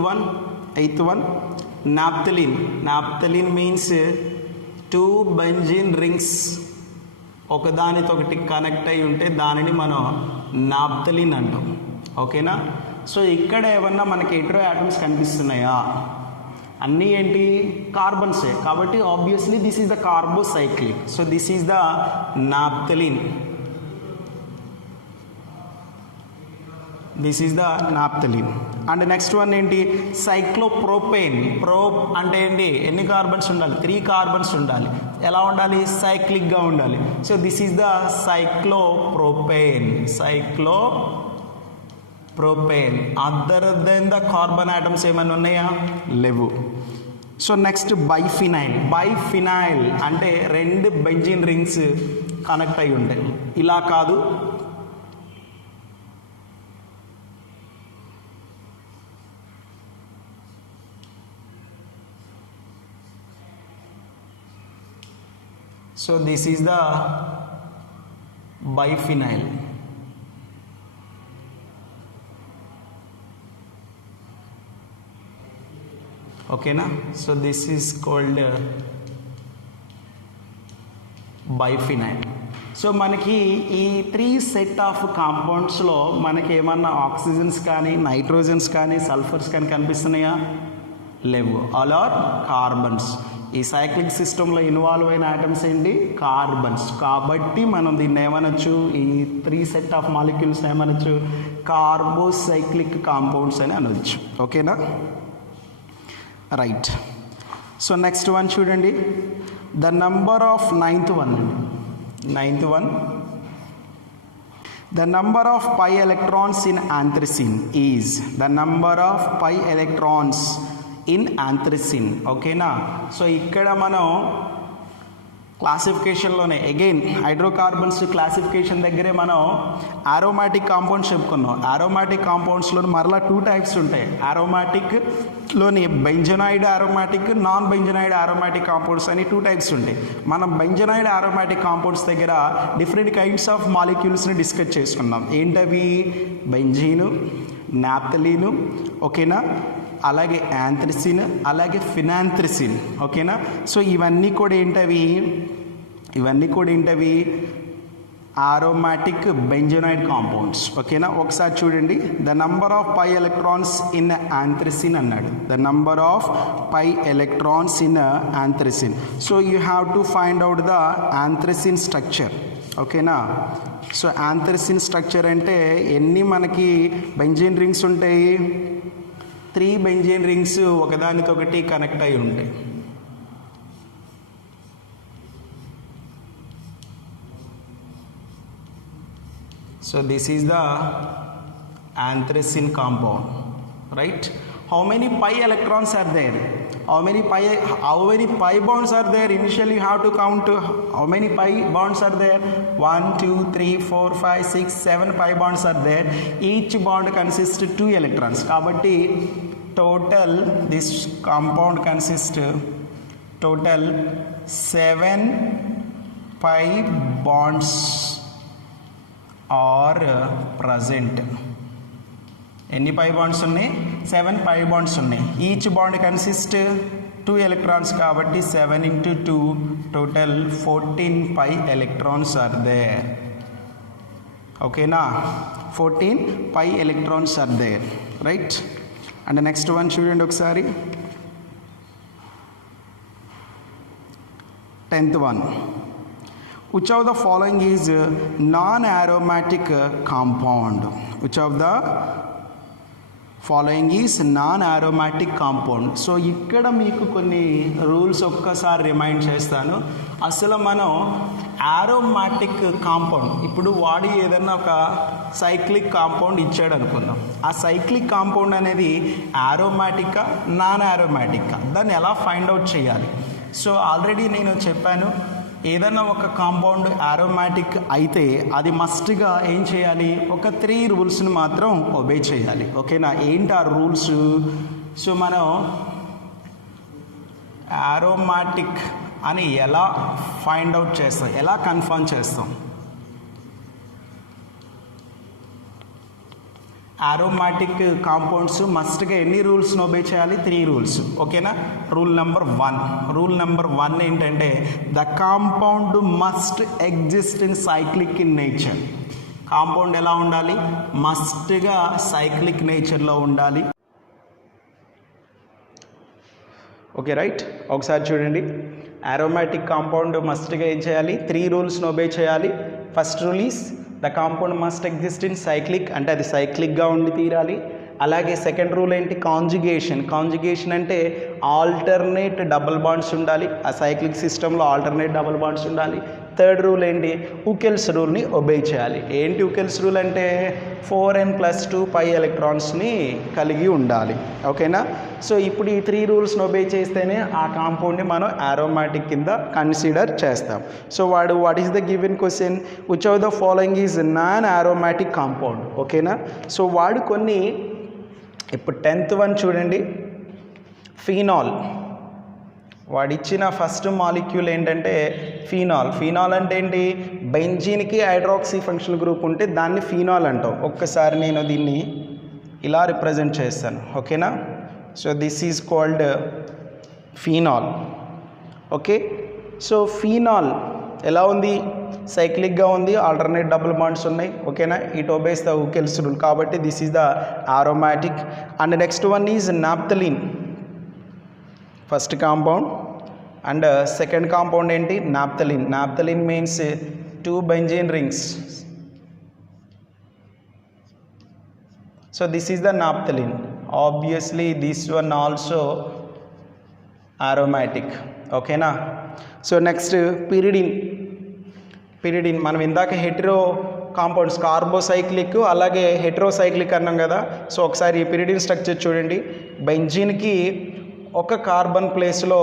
one naphthalene means 2 benzene rings ఒకదానితో ఒకటి కనెక్ట్ అయి ఉంటే దానిని మనం నాప్థలిన్ అంటాం. ఓకేనా. సో ఇక్కడ ఏమన్నా మనకి హెటెరో ఆటమ్స్ కనిపిస్తున్నాయా? అన్నీ ఏంటి? కార్బన్సే. కాబట్టి obviously this is the carbocyclic. So this is the naphthalene. This is the naphthalene. And next one ఏంటి? సైక్లోప్రోపేన్. అంటే ఏంటి? ఎన్ని కార్బన్స్ ఉండాలి? 3 కార్బన్స్ ఉండాలి. ఎలా ఉండాలి? సైక్లిక్గా ఉండాలి. So this is the cyclopropane. Other than the carbon atoms ఏమైనా ఉన్నాయా? లేవు. సో నెక్స్ట్ బైఫినైల్ అంటే 2 బెంజీన్ రింగ్స్ కనెక్ట్ అయి ఉంటాయి. ఇలా కాదు, so this is the biphenyl. Okay na? So this is called biphenyl. So మనకి ఈ 3 సెట్ ఆఫ్ కాంపౌండ్స్లో మనకి ఏమన్నా ఆక్సిజన్స్ కానీ, నైట్రోజన్స్ కానీ, సల్ఫర్స్ కానీ కనిపిస్తున్నాయా? లేవు. All are carbons. ఈ సైక్లిక్ సిస్టంలో ఇన్వాల్వ్ అయిన ఆటమ్స్ ఏంటి? కార్బన్స్. కాబట్టి మనం దీన్ని ఏమనొచ్చు? ఈ 3 సెట్ ఆఫ్ మాలిక్యూల్స్ ఏమనొచ్చు? కార్బోసైక్లిక్ కాంపౌండ్స్ అని అనొచ్చు. ఓకేనా? రైట్. సో నెక్స్ట్ వన్ చూడండి. The number of ninth one. The number of pi electrons in anthracene is the number of pi electrons in anthracene. ఓకేనా. సో ఇక్కడ మనం క్లాసిఫికేషన్లోనే అగైన్ హైడ్రోకార్బన్స్ క్లాసిఫికేషన్ దగ్గరే మనం ఆరోమాటిక్ కాంపౌండ్స్ చెప్పుకున్నాం. ఆరోమాటిక్ కాంపౌండ్స్లో మరలా 2 టైప్స్ ఉంటాయి. ఆరోమాటిక్లోని benzenoid aromatic, non benzenoid aromatic compounds అని 2 టైప్స్ ఉంటాయి. మనం బెంజనాయిడ్ ఆరోమాటిక్ కాంపౌండ్స్ దగ్గర డిఫరెంట్ కైండ్స్ ఆఫ్ మాలిక్యూల్స్ని డిస్కస్ చేసుకున్నాం. ఏంటవి? బెంజీను, నాప్థలీను, ఓకేనా, అలాగే యాంథ్రసిన్, అలాగే ఫినాంథ్రసిన్. ఓకేనా. సో ఇవన్నీ కూడా ఏంటవి? Aromatic benzenoid compounds. ఓకేనా. ఒకసారి చూడండి. The number of pi electrons in anthracene అన్నాడు. The number of pi electrons in anthracene. So you have to find out the anthracene structure. ఓకేనా. సో యాంథ్రసిన్ స్ట్రక్చర్ అంటే ఎన్ని మనకి బెంజీన్ రింగ్స్ ఉంటాయి? 3 benzene rings ఒకదానితో ఒకటి కనెక్ట్ అయి ఉంటాయి. So this is the anthracene compound, right? How many pi electrons are there? How many pi bonds are there? Initially you have to count how many pi bonds are there. 1 2 3 4 5 6 7 pi bonds are there. Each bond consists 2 electrons. Kabatti total this compound consists total 7 pi bonds are present. ఎన్ని పై bonds ఉన్నాయి? 7 pi bonds ఉన్నాయి. Each bond consist 2 electrons కాబట్టి 7 into 2 total 14 pi electrons are there. ఓకేనా. 14 pi electrons are there, right. And next one చూడండి ఒకసారి. 10th one. Which of the following is non-aromatic compound? Which of the following is non aromatic compound. So ఇక్కడ మీకు కొన్ని rules ఒక్కసారి remind చేస్తాను. అసలు మనం ఆరోమాటిక్ కాంపౌండ్ ఇప్పుడు వాడి ఏదన్నా ఒక సైక్లిక్ కాంపౌండ్ ఇచ్చాడు అనుకుందాం. ఆ సైక్లిక్ కాంపౌండ్ అనేది ఆరోమాటికా నాన్ ఆరోమాటికా దాన్ని ఎలా ఫైండ్ అవుట్ చేయాలి? సో ఆల్రెడీ నేను చెప్పాను ఏదైనా ఒక కాంపౌండ్ అరోమాటిక్ అయితే అది మస్ట్గా ఏం చేయాలి, ఒక 3 రూల్స్ని మాత్రం ఒబే చేయాలి. ఓకేనా, ఏంటి ఆ రూల్స్? సో మనం అరోమాటిక్ అని ఎలా ఫైండ్ అవుట్ చేస్తాం, ఎలా కన్ఫర్మ్ చేస్తాం? అరోమాటిక్ కాంపౌండ్స్ మస్ట్గా ఎన్ని రూల్స్ని ఒబే చేయాలి? 3 రూల్స్. ఓకేనా, రూల్ నెంబర్ 1 ఏంటంటే the compound must exist in cyclic in nature. Compound ఎలా ఉండాలి? మస్ట్గా సైక్లిక్ నేచర్లో ఉండాలి. ఓకే రైట్, ఒకసారి చూడండి. అరోమాటిక్ కాంపౌండ్ మస్ట్గా ఏం చేయాలి? 3 రూల్స్ని ఒబే చేయాలి. First rule is the compound must exist in cyclic, అంటే అది సైక్లిక్గా ఉండి తీరాలి. అలాగే సెకండ్ రూల్ ఏంటి? కాంజుగేషన్ అంటే ఆల్టర్నేట్ డబుల్ బాండ్స్ ఉండాలి. ఆ సైక్లిక్ సిస్టంలో ఆల్టర్నేట్ డబుల్ బాండ్స్ ఉండాలి. థర్డ్ రూల్ ఏంటి? ఉకెల్స్ రూల్ని ఒబే చేయాలి. ఏంటి ఉకెల్స్ రూల్ అంటే 4n+2 పై ఎలక్ట్రాన్స్ని కలిగి ఉండాలి. ఓకేనా, సో ఇప్పుడు ఈ 3 రూల్స్ని ఒబే చేస్తేనే ఆ కాంపౌండ్ని మనం అరోమాటిక్ కింద కన్సిడర్ చేస్తాం. So what is the given question? Which of the following is non aromatic compound? ఓకేనా, సో వాడు కొన్ని, ఇప్పుడు 10th వన్ చూడండి, ఫీనాల్. వాడిచ్చిన ఫస్ట్ మాలిక్యూల్ ఏంటంటే ఫీనాల్ అంటే ఏంటి? బెంజీన్కి హైడ్రాక్సీ ఫంక్షన్ గ్రూప్ ఉంటే దాన్ని ఫీనాల్ అంటాం. ఒక్కసారి నేను దీన్ని ఇలా రిప్రజెంట్ చేస్తాను. ఓకేనా, so this is called phenol. Okay, so phenol ఎలా ఉంది? సైక్లిక్గా ఉంది, ఆల్టర్నేట్ డబుల్ బాండ్స్ ఉన్నాయి. ఓకేనా, it obeys the Huckel's rule, కాబట్టి this is the aromatic. And next one is naphthalene. First compound and second compound ఏంటి? Naphthalene means 2 benzene rings. So this is the naphthalene. Obviously this one also aromatic. ఓకేనా, so next pyridine. మనం ఇందాక hetero compounds కార్బోసైక్లిక్ అలాగే heterocyclic అన్నాం కదా. So ఒకసారి ఈ pyridine structure చూడండి. బెంజీన్కి ఒక కార్బన్ ప్లేస్లో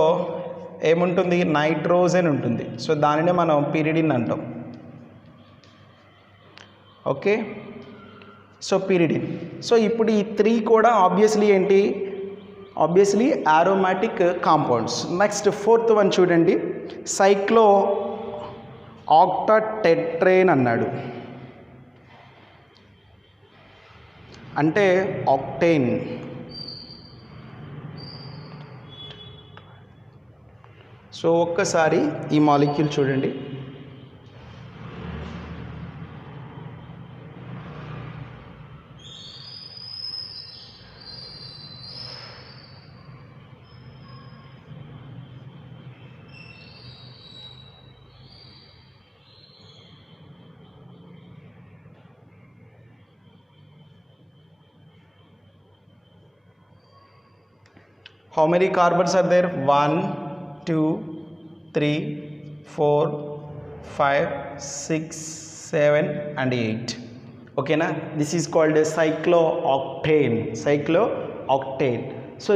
ఏముంటుంది? నైట్రోజన్ ఉంటుంది. సో దానినే మనం పిరిడిన్ అంటాం. Okay, so pyridine. సో ఇప్పుడు ఈ 3 కూడా ఆబ్వియస్లీ ఏంటి? Obviously aromatic compounds. Next 4th one చూడండి, సైక్లో ఆక్టాటెట్రేన్ అన్నాడు. అంటే ఆక్టేన్. సో ఒక్కసారి ఈ మాలిక్యూల్ చూడండి. How many carbons are there? 1, 2, 3, 4, 5, 6, 7 and 8. ఓకేనా, this is called cyclo octane. So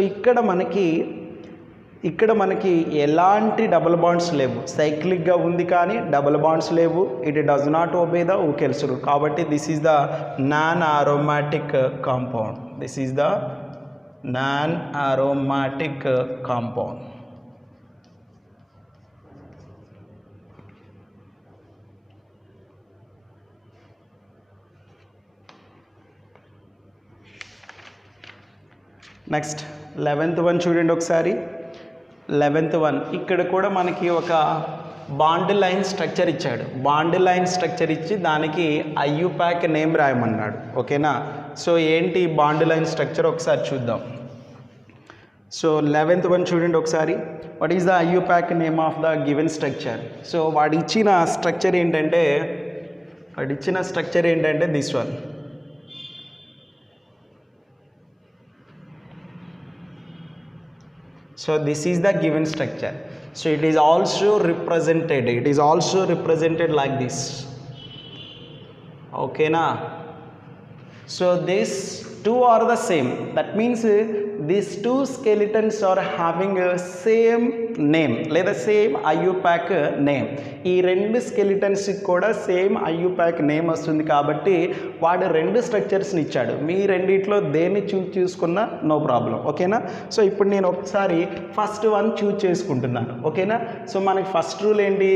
ఇక్కడ మనకి ఎలాంటి డబుల్ బాండ్స్ లేవు. సైక్లిక్గా ఉంది కానీ డబుల్ బాండ్స్ లేవు. It does not obey the Huckel's rule, కాబట్టి this is the non aromatic compound. This is the non aromatic compound. Next 11th one చూడండి ఒకసారి. 11th వన్ ఇక్కడ కూడా మనకి ఒక బాండ్ లైన్ స్ట్రక్చర్ ఇచ్చాడు. బాండ్ లైన్ స్ట్రక్చర్ ఇచ్చి దానికి ఐయుపాక్ నేమ్ రాయమన్నాడు. ఓకేనా, సో ఏంటి బాండ్ లైన్ స్ట్రక్చర్ ఒకసారి చూద్దాం. సో 11th వన్ చూడండి ఒకసారి. What is the IUPAC name of the given structure? So వాడు ఇచ్చిన స్ట్రక్చర్ ఏంటంటే this one. So this is the given structure. So it is also represented like this. Okay na? So this two are the same. That means these two skeletons are having a same name లేదా same IUPAC name. ఈ రెండు స్కెలిటన్స్కి కూడా same IUPAC name వస్తుంది కాబట్టి వాడు రెండు స్ట్రక్చర్స్ని ఇచ్చాడు. మీ రెండిట్లో దేన్ని చూసుకున్నా నో ప్రాబ్లం. ఓకేనా? సో ఇప్పుడు నేను ఒకసారి ఫస్ట్ వన్ చూజ్ చేసుకుంటున్నాను. ఓకేనా? సో మనకి ఫస్ట్ రూల్ ఏంటి?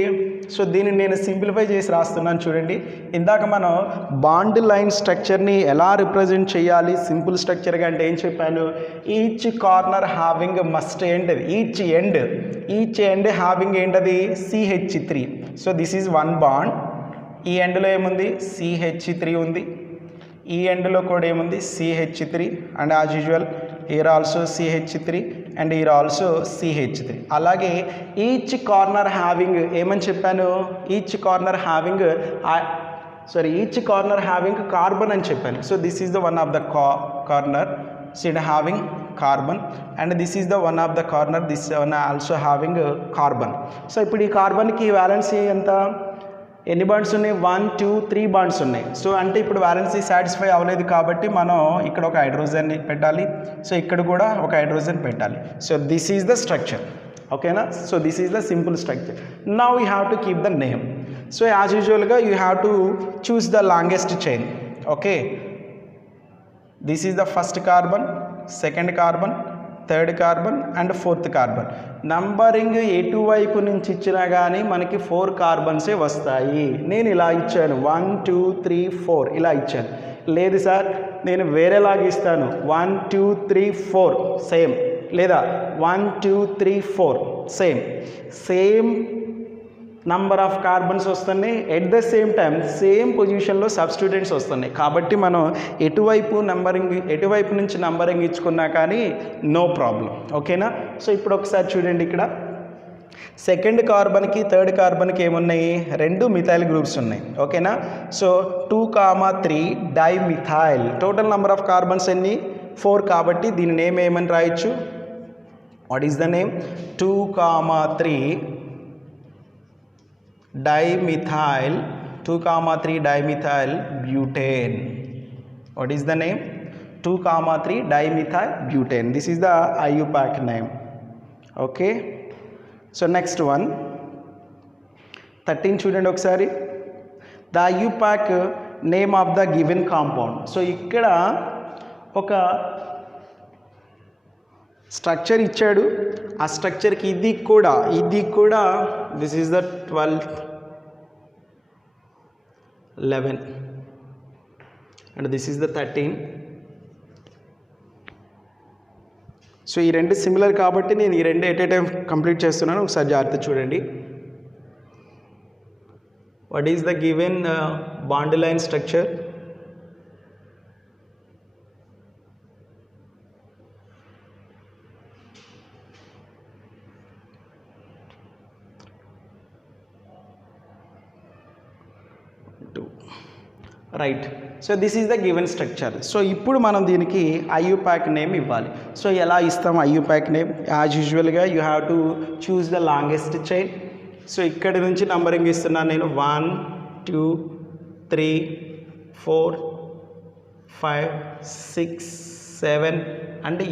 సో దీన్ని నేను సింప్లిఫై చేసి రాస్తున్నాను చూడండి. ఇందాక మనం బాండ్ లైన్ స్ట్రక్చర్ని ఎలా రిప్రజెంట్ చేయాలి సింపుల్ స్ట్రక్చర్గా అంటే ఏం చెప్పాను? ఈచ్ కార్నర్ హ్యావింగ్ మస్ట్ ఏంటది? ఈచ్ ఎండ్ హ్యావింగ్ ఏంటది? CH3. So this is one bond. ఈ ఎండ్లో ఏముంది? CH3 ఉంది. ఈ ఎండ్లో కూడా ఏముంది? CH3. And as usual here also CH3 and here also CH3. అలాగే ఈచ్ కార్నర్ హ్యావింగ్ ఏమని చెప్పాను? ఈచ్ కార్నర్ హ్యావింగ్ కార్బన్ అని చెప్పాను. So this is the one of the corner. So it having carbon and this is the one of the corner, this one also having carbon. So ఇప్పుడు ఈ కార్బన్కి valency ఎంత? ఎన్ని bonds ఉన్నాయి? 1 2 3 bonds ఉన్నాయి. So అంటే ఇప్పుడు వ్యాలెన్సీ సాటిస్ఫై అవ్వలేదు కాబట్టి మనం ఇక్కడ ఒక హైడ్రోజన్ పెట్టాలి. సో ఇక్కడ కూడా ఒక హైడ్రోజన్ పెట్టాలి. So this is the structure. ఓకేనా? So this is the simple structure. Now you have to keep the name. So as యూజువల్గా you have to choose the longest chain. Okay, this is the first carbon, second carbon, third carbon and fourth carbon. Numbering ఎటువైపు నుంచి ఇచ్చినా కానీ మనకి 4 కార్బన్సే వస్తాయి. నేను ఇలా ఇచ్చాను 1 2 3 4 ఇలా ఇచ్చాను. లేదు సార్ నేను వేరేలాగా ఇస్తాను 1 2 3 4 సేమ్, లేదా 1 2 3 4 సేమ్ నంబర్ ఆఫ్ కార్బన్స్ వస్తున్నాయి. At the same time same పొజిషన్లో సబ్స్టిట్యూయెంట్స్ వస్తున్నాయి. కాబట్టి మనం ఎటువైపు నుంచి నంబరింగ్ ఇచ్చుకున్నా కానీ నో ప్రాబ్లం. ఓకేనా? సో ఇప్పుడు ఒకసారి చూడండి, ఇక్కడ సెకండ్ కార్బన్కి థర్డ్ కార్బన్కి ఏమున్నాయి? 2 మిథైల్ గ్రూప్స్ ఉన్నాయి. ఓకేనా? So 2, 3 dimethyl. Total number of carbons ఎన్ని? 4 కాబట్టి దీని నేమ్ ఏమని రాయొచ్చు? What is the name? 2, 3 dimethyl 2, 3 dimethyl butane. What is the name? 2, 3 dimethyl butane. This is the IUPAC name. Okay, so next one 13 చూడండి ఒకసారి. The IUPAC name of the given compound. So ఇక్కడ ఒక structure ఇచ్చాడు. ఆ స్ట్రక్చర్కి ఇది కూడా this is the 12th 11 and this is the 13. So ఈ రెండు సిమిలర్ కాబట్టి నేను ఈ రెండు ఎట్ ఏ టైం కంప్లీట్ చేస్తున్నాను. ఒకసారి జాగ్రత్త చూడండి. What is the given bond line structure? Right. So this is the given structure. So ఇప్పుడు మనం దీనికి ఐయుపాక్ నేమ్ ఇవ్వాలి. సో ఎలా ఇస్తాం ఐయుపాక్ నేమ్? యాజ్ యూజువల్గా you have to choose the longest chain. So ఇక్కడి నుంచి నంబరింగ్ ఇస్తున్నాను నేను 1 2 3 4 5 6 7 అండ్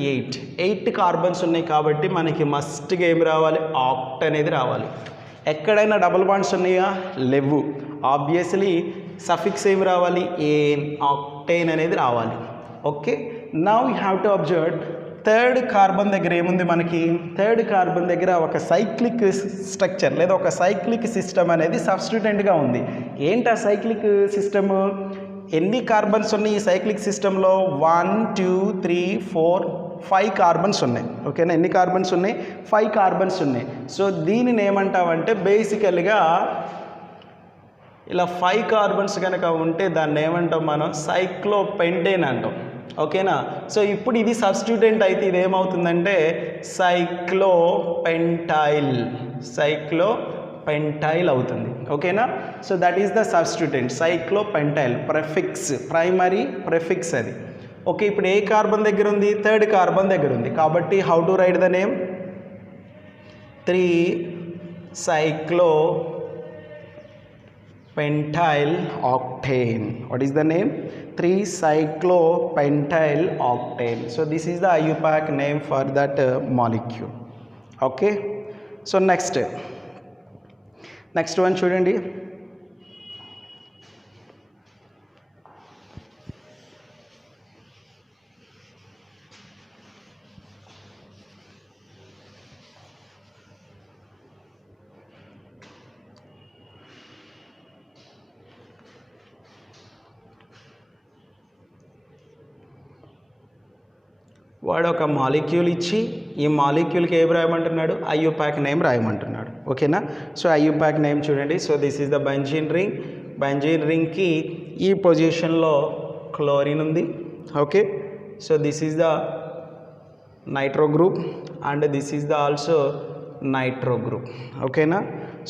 8 కార్బన్స్ ఉన్నాయి కాబట్టి మనకి మస్ట్గా ఏం రావాలి? ఆక్ట్ అనేది రావాలి. ఎక్కడైనా డబుల్ బాండ్స్ ఉన్నాయా? లేవు. ఆబ్వియస్లీ సఫిక్స్ ఏమి రావాలి? ఏన్, ఆక్టేన్ అనేది రావాలి. Okay, now you have to observe third carbon దగ్గర ఏముంది మనకి? థర్డ్ కార్బన్ దగ్గర ఒక సైక్లిక్ స్ట్రక్చర్ లేదా ఒక సైక్లిక్ సిస్టమ్ అనేది సబ్స్టిట్యూయెంట్గా ఉంది. ఏంటి ఆ సైక్లిక్ సిస్టమ్? ఎన్ని కార్బన్స్ ఉన్నాయి ఈ సైక్లిక్ సిస్టంలో? 1 2 3 4 5 కార్బన్స్ ఉన్నాయి. ఓకేనా? ఎన్ని కార్బన్స్ ఉన్నాయి? 5 కార్బన్స్ ఉన్నాయి. సో దీనిని ఏమంటామంటే బేసికల్గా ఇలా 5 కార్బన్స్ కనుక ఉంటే దాన్ని ఏమంటాం మనం? సైక్లోపెంటేన్ అంటాం. ఓకేనా? సో ఇప్పుడు ఇది సబ్స్టిట్యూయెంట్ అయితే ఇది ఏమవుతుందంటే సైక్లోపెంటైల్ అవుతుంది. ఓకేనా? So that is the substituent cyclopentyl. Prefix, primary prefix అది. ఓకే, ఇప్పుడు ఏ కార్బన్ దగ్గర ఉంది? థర్డ్ కార్బన్ దగ్గర ఉంది కాబట్టి how to right the name? 3 cyclopentyl octane. What is the name? 3-cyclopentyl octane. So this is the IUPAC name for that molecule. Okay, so next one చూడండి. వాడు ఒక మాలిక్యూల్ ఇచ్చి ఈ మాలిక్యూల్కి ఏం రాయమంటున్నాడు, IUPAC నేమ్ రాయమంటున్నాడు. ఓకేనా, సో IUPAC నేమ్ చూడండి. So this is the benzene ring. Benzene రింగ్కి ఈ పొజిషన్లో క్లోరిన్ ఉంది. Okay, so this is the nitro group and this is the also nitro group. ఓకేనా,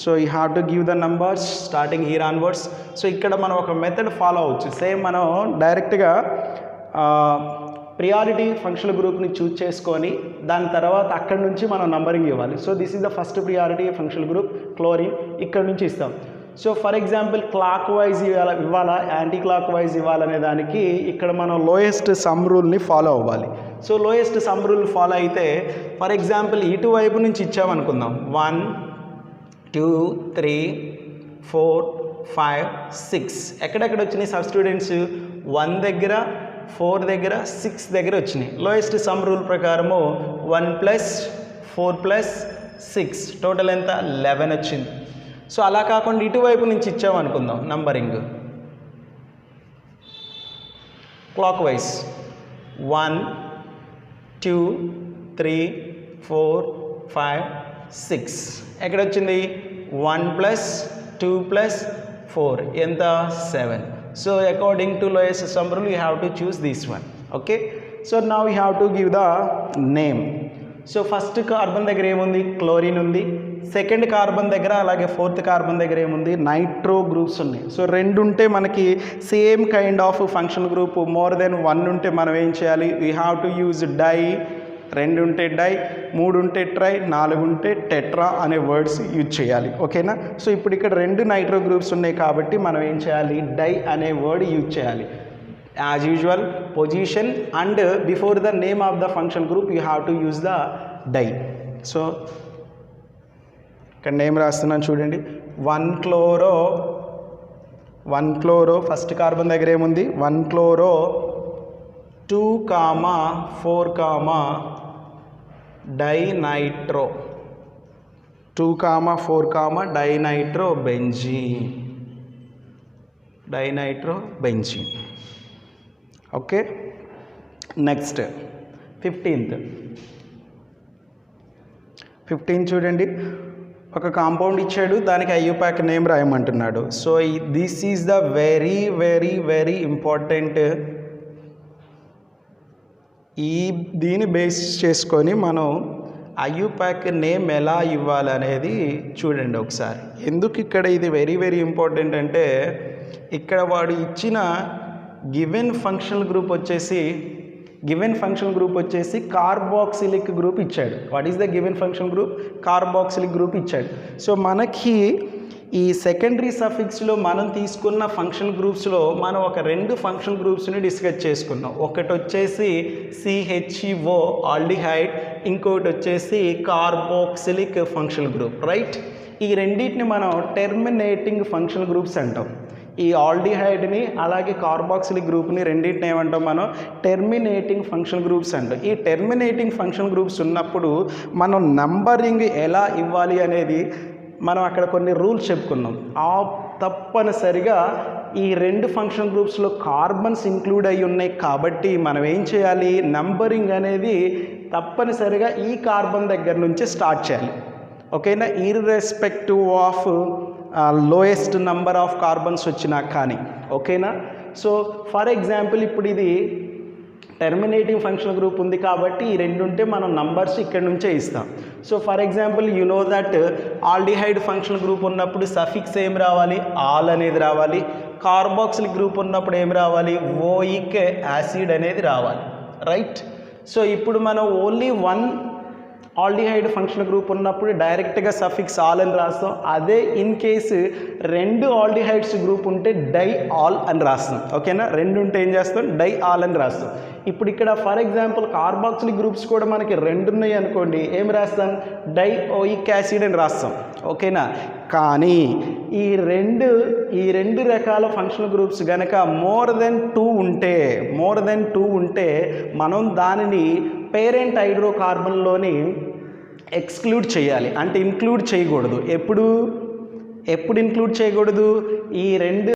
so you have to give the numbers starting here onwards. So ఇక్కడ మనం ఒక method follow అవ్వచ్చు. Same మనం డైరెక్ట్గా ప్రియారిటీ ఫంక్షనల్ గ్రూప్ని choose చేసుకొని దాని తర్వాత అక్కడి నుంచి మనం నంబరింగ్ ఇవ్వాలి. So this is the first priority functional group chlorine, ఇక్కడ నుంచి ఇస్తాం. So for example clock wise ఇవ్వాలా యాంటీ క్లాక్ వైజ్ ఇవ్వాలనే దానికి ఇక్కడ మనం లోయెస్ట్ సమ్ రూల్ని ఫాలో అవ్వాలి. So lowest some rule follow అయితే ఫర్ ఎగ్జాంపుల్ ఇటువైపు నుంచి ఇచ్చామనుకుందాం, 1 2 3 4 5 6 ఎక్కడెక్కడ వచ్చినాయి సబ్స్టిట్యూయెంట్స్, 1 దగ్గర 4 దగ్గర 6 దగ్గర వచ్చినాయి. లోయెస్ట్ సమ్ రూల్ ప్రకారము 1 + 4 + 6 టోటల్ ఎంత 11 వచ్చింది. సో అలా కాకుండా ఇటువైపు నుంచి ఇచ్చామనుకుందాం నంబరింగ్ క్లాక్ వైజ్ 1 2 3 4 5 6 ఎక్కడ వచ్చింది 1 + 2 + 4 ఎంత 7. So according to lowest sum rule you have to choose this one. Okay, so now you have to give the name. So first carbon దగ్గర ఏముంది, క్లోరిన్ ఉంది. సెకండ్ కార్బన్ దగ్గర అలాగే ఫోర్త్ కార్బన్ దగ్గర ఏముంది, నైట్రో గ్రూప్స్ ఉన్నాయి. So 2 ఉంటే మనకి same kind of function group, more than 1 ఉంటే మనం ఏం చేయాలి, we have to use di. 2 ఉంటే డై, 3 ఉంటే ట్రై, 4 ఉంటే టెట్రా అనే వర్డ్స్ యూజ్ చేయాలి. ఓకేనా, సో ఇప్పుడు ఇక్కడ 2 నైట్రో గ్రూప్స్ ఉన్నాయి కాబట్టి మనం ఏం చేయాలి, డై అనే వర్డ్ యూజ్ చేయాలి. As usual position and before the name of the function group you have to use the di. So ఇక్కడ నేమ్ రాస్తున్నాను చూడండి, 1 క్లోరో ఫస్ట్ కార్బన్ దగ్గర ఏముంది, 1 chloro 2, 4, dinitro 2, 4, dinitro benzene. Okay, next 15 చూడండి. ఒక compound ఇచ్చాడు, దానికి IUPAC నేమ్ రాయమంటున్నాడు. So this is the very very very important. దీన్ని బేస్ చేసుకొని మనం IUPAC నేమ్ ఎలా ఇవ్వాలనేది చూడండి ఒకసారి. ఎందుకు ఇక్కడ ఇది వెరీ వెరీ ఇంపార్టెంట్ అంటే, ఇక్కడ వాడు ఇచ్చిన గివెన్ ఫంక్షనల్ గ్రూప్ వచ్చేసి కార్బాక్సిలిక్ గ్రూప్ ఇచ్చాడు. What is the given functional group, carboxylic group ఇచ్చాడు. సో మనకి ఈ సెకండరీ సఫిక్స్లో మనం తీసుకున్న ఫంక్షన్ గ్రూప్స్లో మనం ఒక 2 ఫంక్షన్ గ్రూప్స్ని డిస్కస్ చేసుకున్నాం. ఒకటి వచ్చేసి CHO ఆల్డిహైడ్, ఇంకోటి వచ్చేసి కార్బాక్సిలిక్ ఫంక్షన్ గ్రూప్, రైట్. ఈ రెండింటిని మనం టెర్మినేటింగ్ ఫంక్షన్ గ్రూప్స్ అంటాం. ఈ ఆల్డిహైడ్ని అలాగే కార్బాక్సిలిక్ గ్రూప్ని రెండింటిని ఏమంటాం మనం, టెర్మినేటింగ్ ఫంక్షన్ గ్రూప్స్ అంటాం. ఈ టెర్మినేటింగ్ ఫంక్షన్ గ్రూప్స్ ఉన్నప్పుడు మనం నంబరింగ్ ఎలా ఇవ్వాలి అనేది మనం అక్కడ కొన్ని రూల్స్ చెప్పుకున్నాం. తప్పనిసరిగా ఈ 2 ఫంక్షన్ గ్రూప్స్లో కార్బన్స్ ఇంక్లూడ్ అయి ఉన్నాయి కాబట్టి మనం ఏం చేయాలి, నంబరింగ్ అనేది తప్పనిసరిగా ఈ కార్బన్ దగ్గర నుంచే స్టార్ట్ చేయాలి. ఓకేనా, irrespective of lowest number of carbons వచ్చినా కానీ. ఓకేనా, సో ఫర్ ఎగ్జాంపుల్ ఇప్పుడు ఇది టెర్మినేటింగ్ ఫంక్షన్ గ్రూప్ ఉంది కాబట్టి ఈ 2 ఉంటే మనం నంబర్స్ ఇక్కడ నుంచే ఇస్తాం. So for example you know that aldehyde function group ఉన్నప్పుడు సఫిక్స్ ఏం రావాలి, ఆల్ అనేది రావాలి. కార్బాక్సిలిక్ గ్రూప్ ఉన్నప్పుడు ఏం రావాలి, ఓయిక్ యాసిడ్ అనేది రావాలి, రైట్. సో ఇప్పుడు మనం ఓన్లీ 1 ఆల్డిహైడ్ ఫంక్షనల్ గ్రూప్ ఉన్నప్పుడు డైరెక్ట్గా సఫిక్స్ ఆల్ అని రాస్తాం. అదే ఇన్ కేసు 2 ఆల్డిహైడ్స్ గ్రూప్ ఉంటే డై ఆల్ అని రాస్తాం. ఓకేనా, 2 ఉంటే ఏం చేస్తాం, డై ఆల్ అని రాస్తాం. ఇప్పుడు ఇక్కడ ఫర్ ఎగ్జాంపుల్ కార్బాక్సిలిక్ గ్రూప్స్ కూడా మనకి 2 ఉన్నాయి అనుకోండి, ఏం రాస్తాం, డై ఓయిక్ యాసిడ్ అని రాస్తాం. ఓకేనా, కానీ ఈ రెండు రకాల ఫంక్షనల్ గ్రూప్స్ కనుక మోర్ దెన్ 2 ఉంటే మనం దానిని పేరెంట్ హైడ్రోకార్బన్లోని ఎక్స్క్లూడ్ చేయాలి, అంటే ఇంక్లూడ్ చేయకూడదు. ఎప్పుడు ఇంక్లూడ్ చేయకూడదు, ఈ 2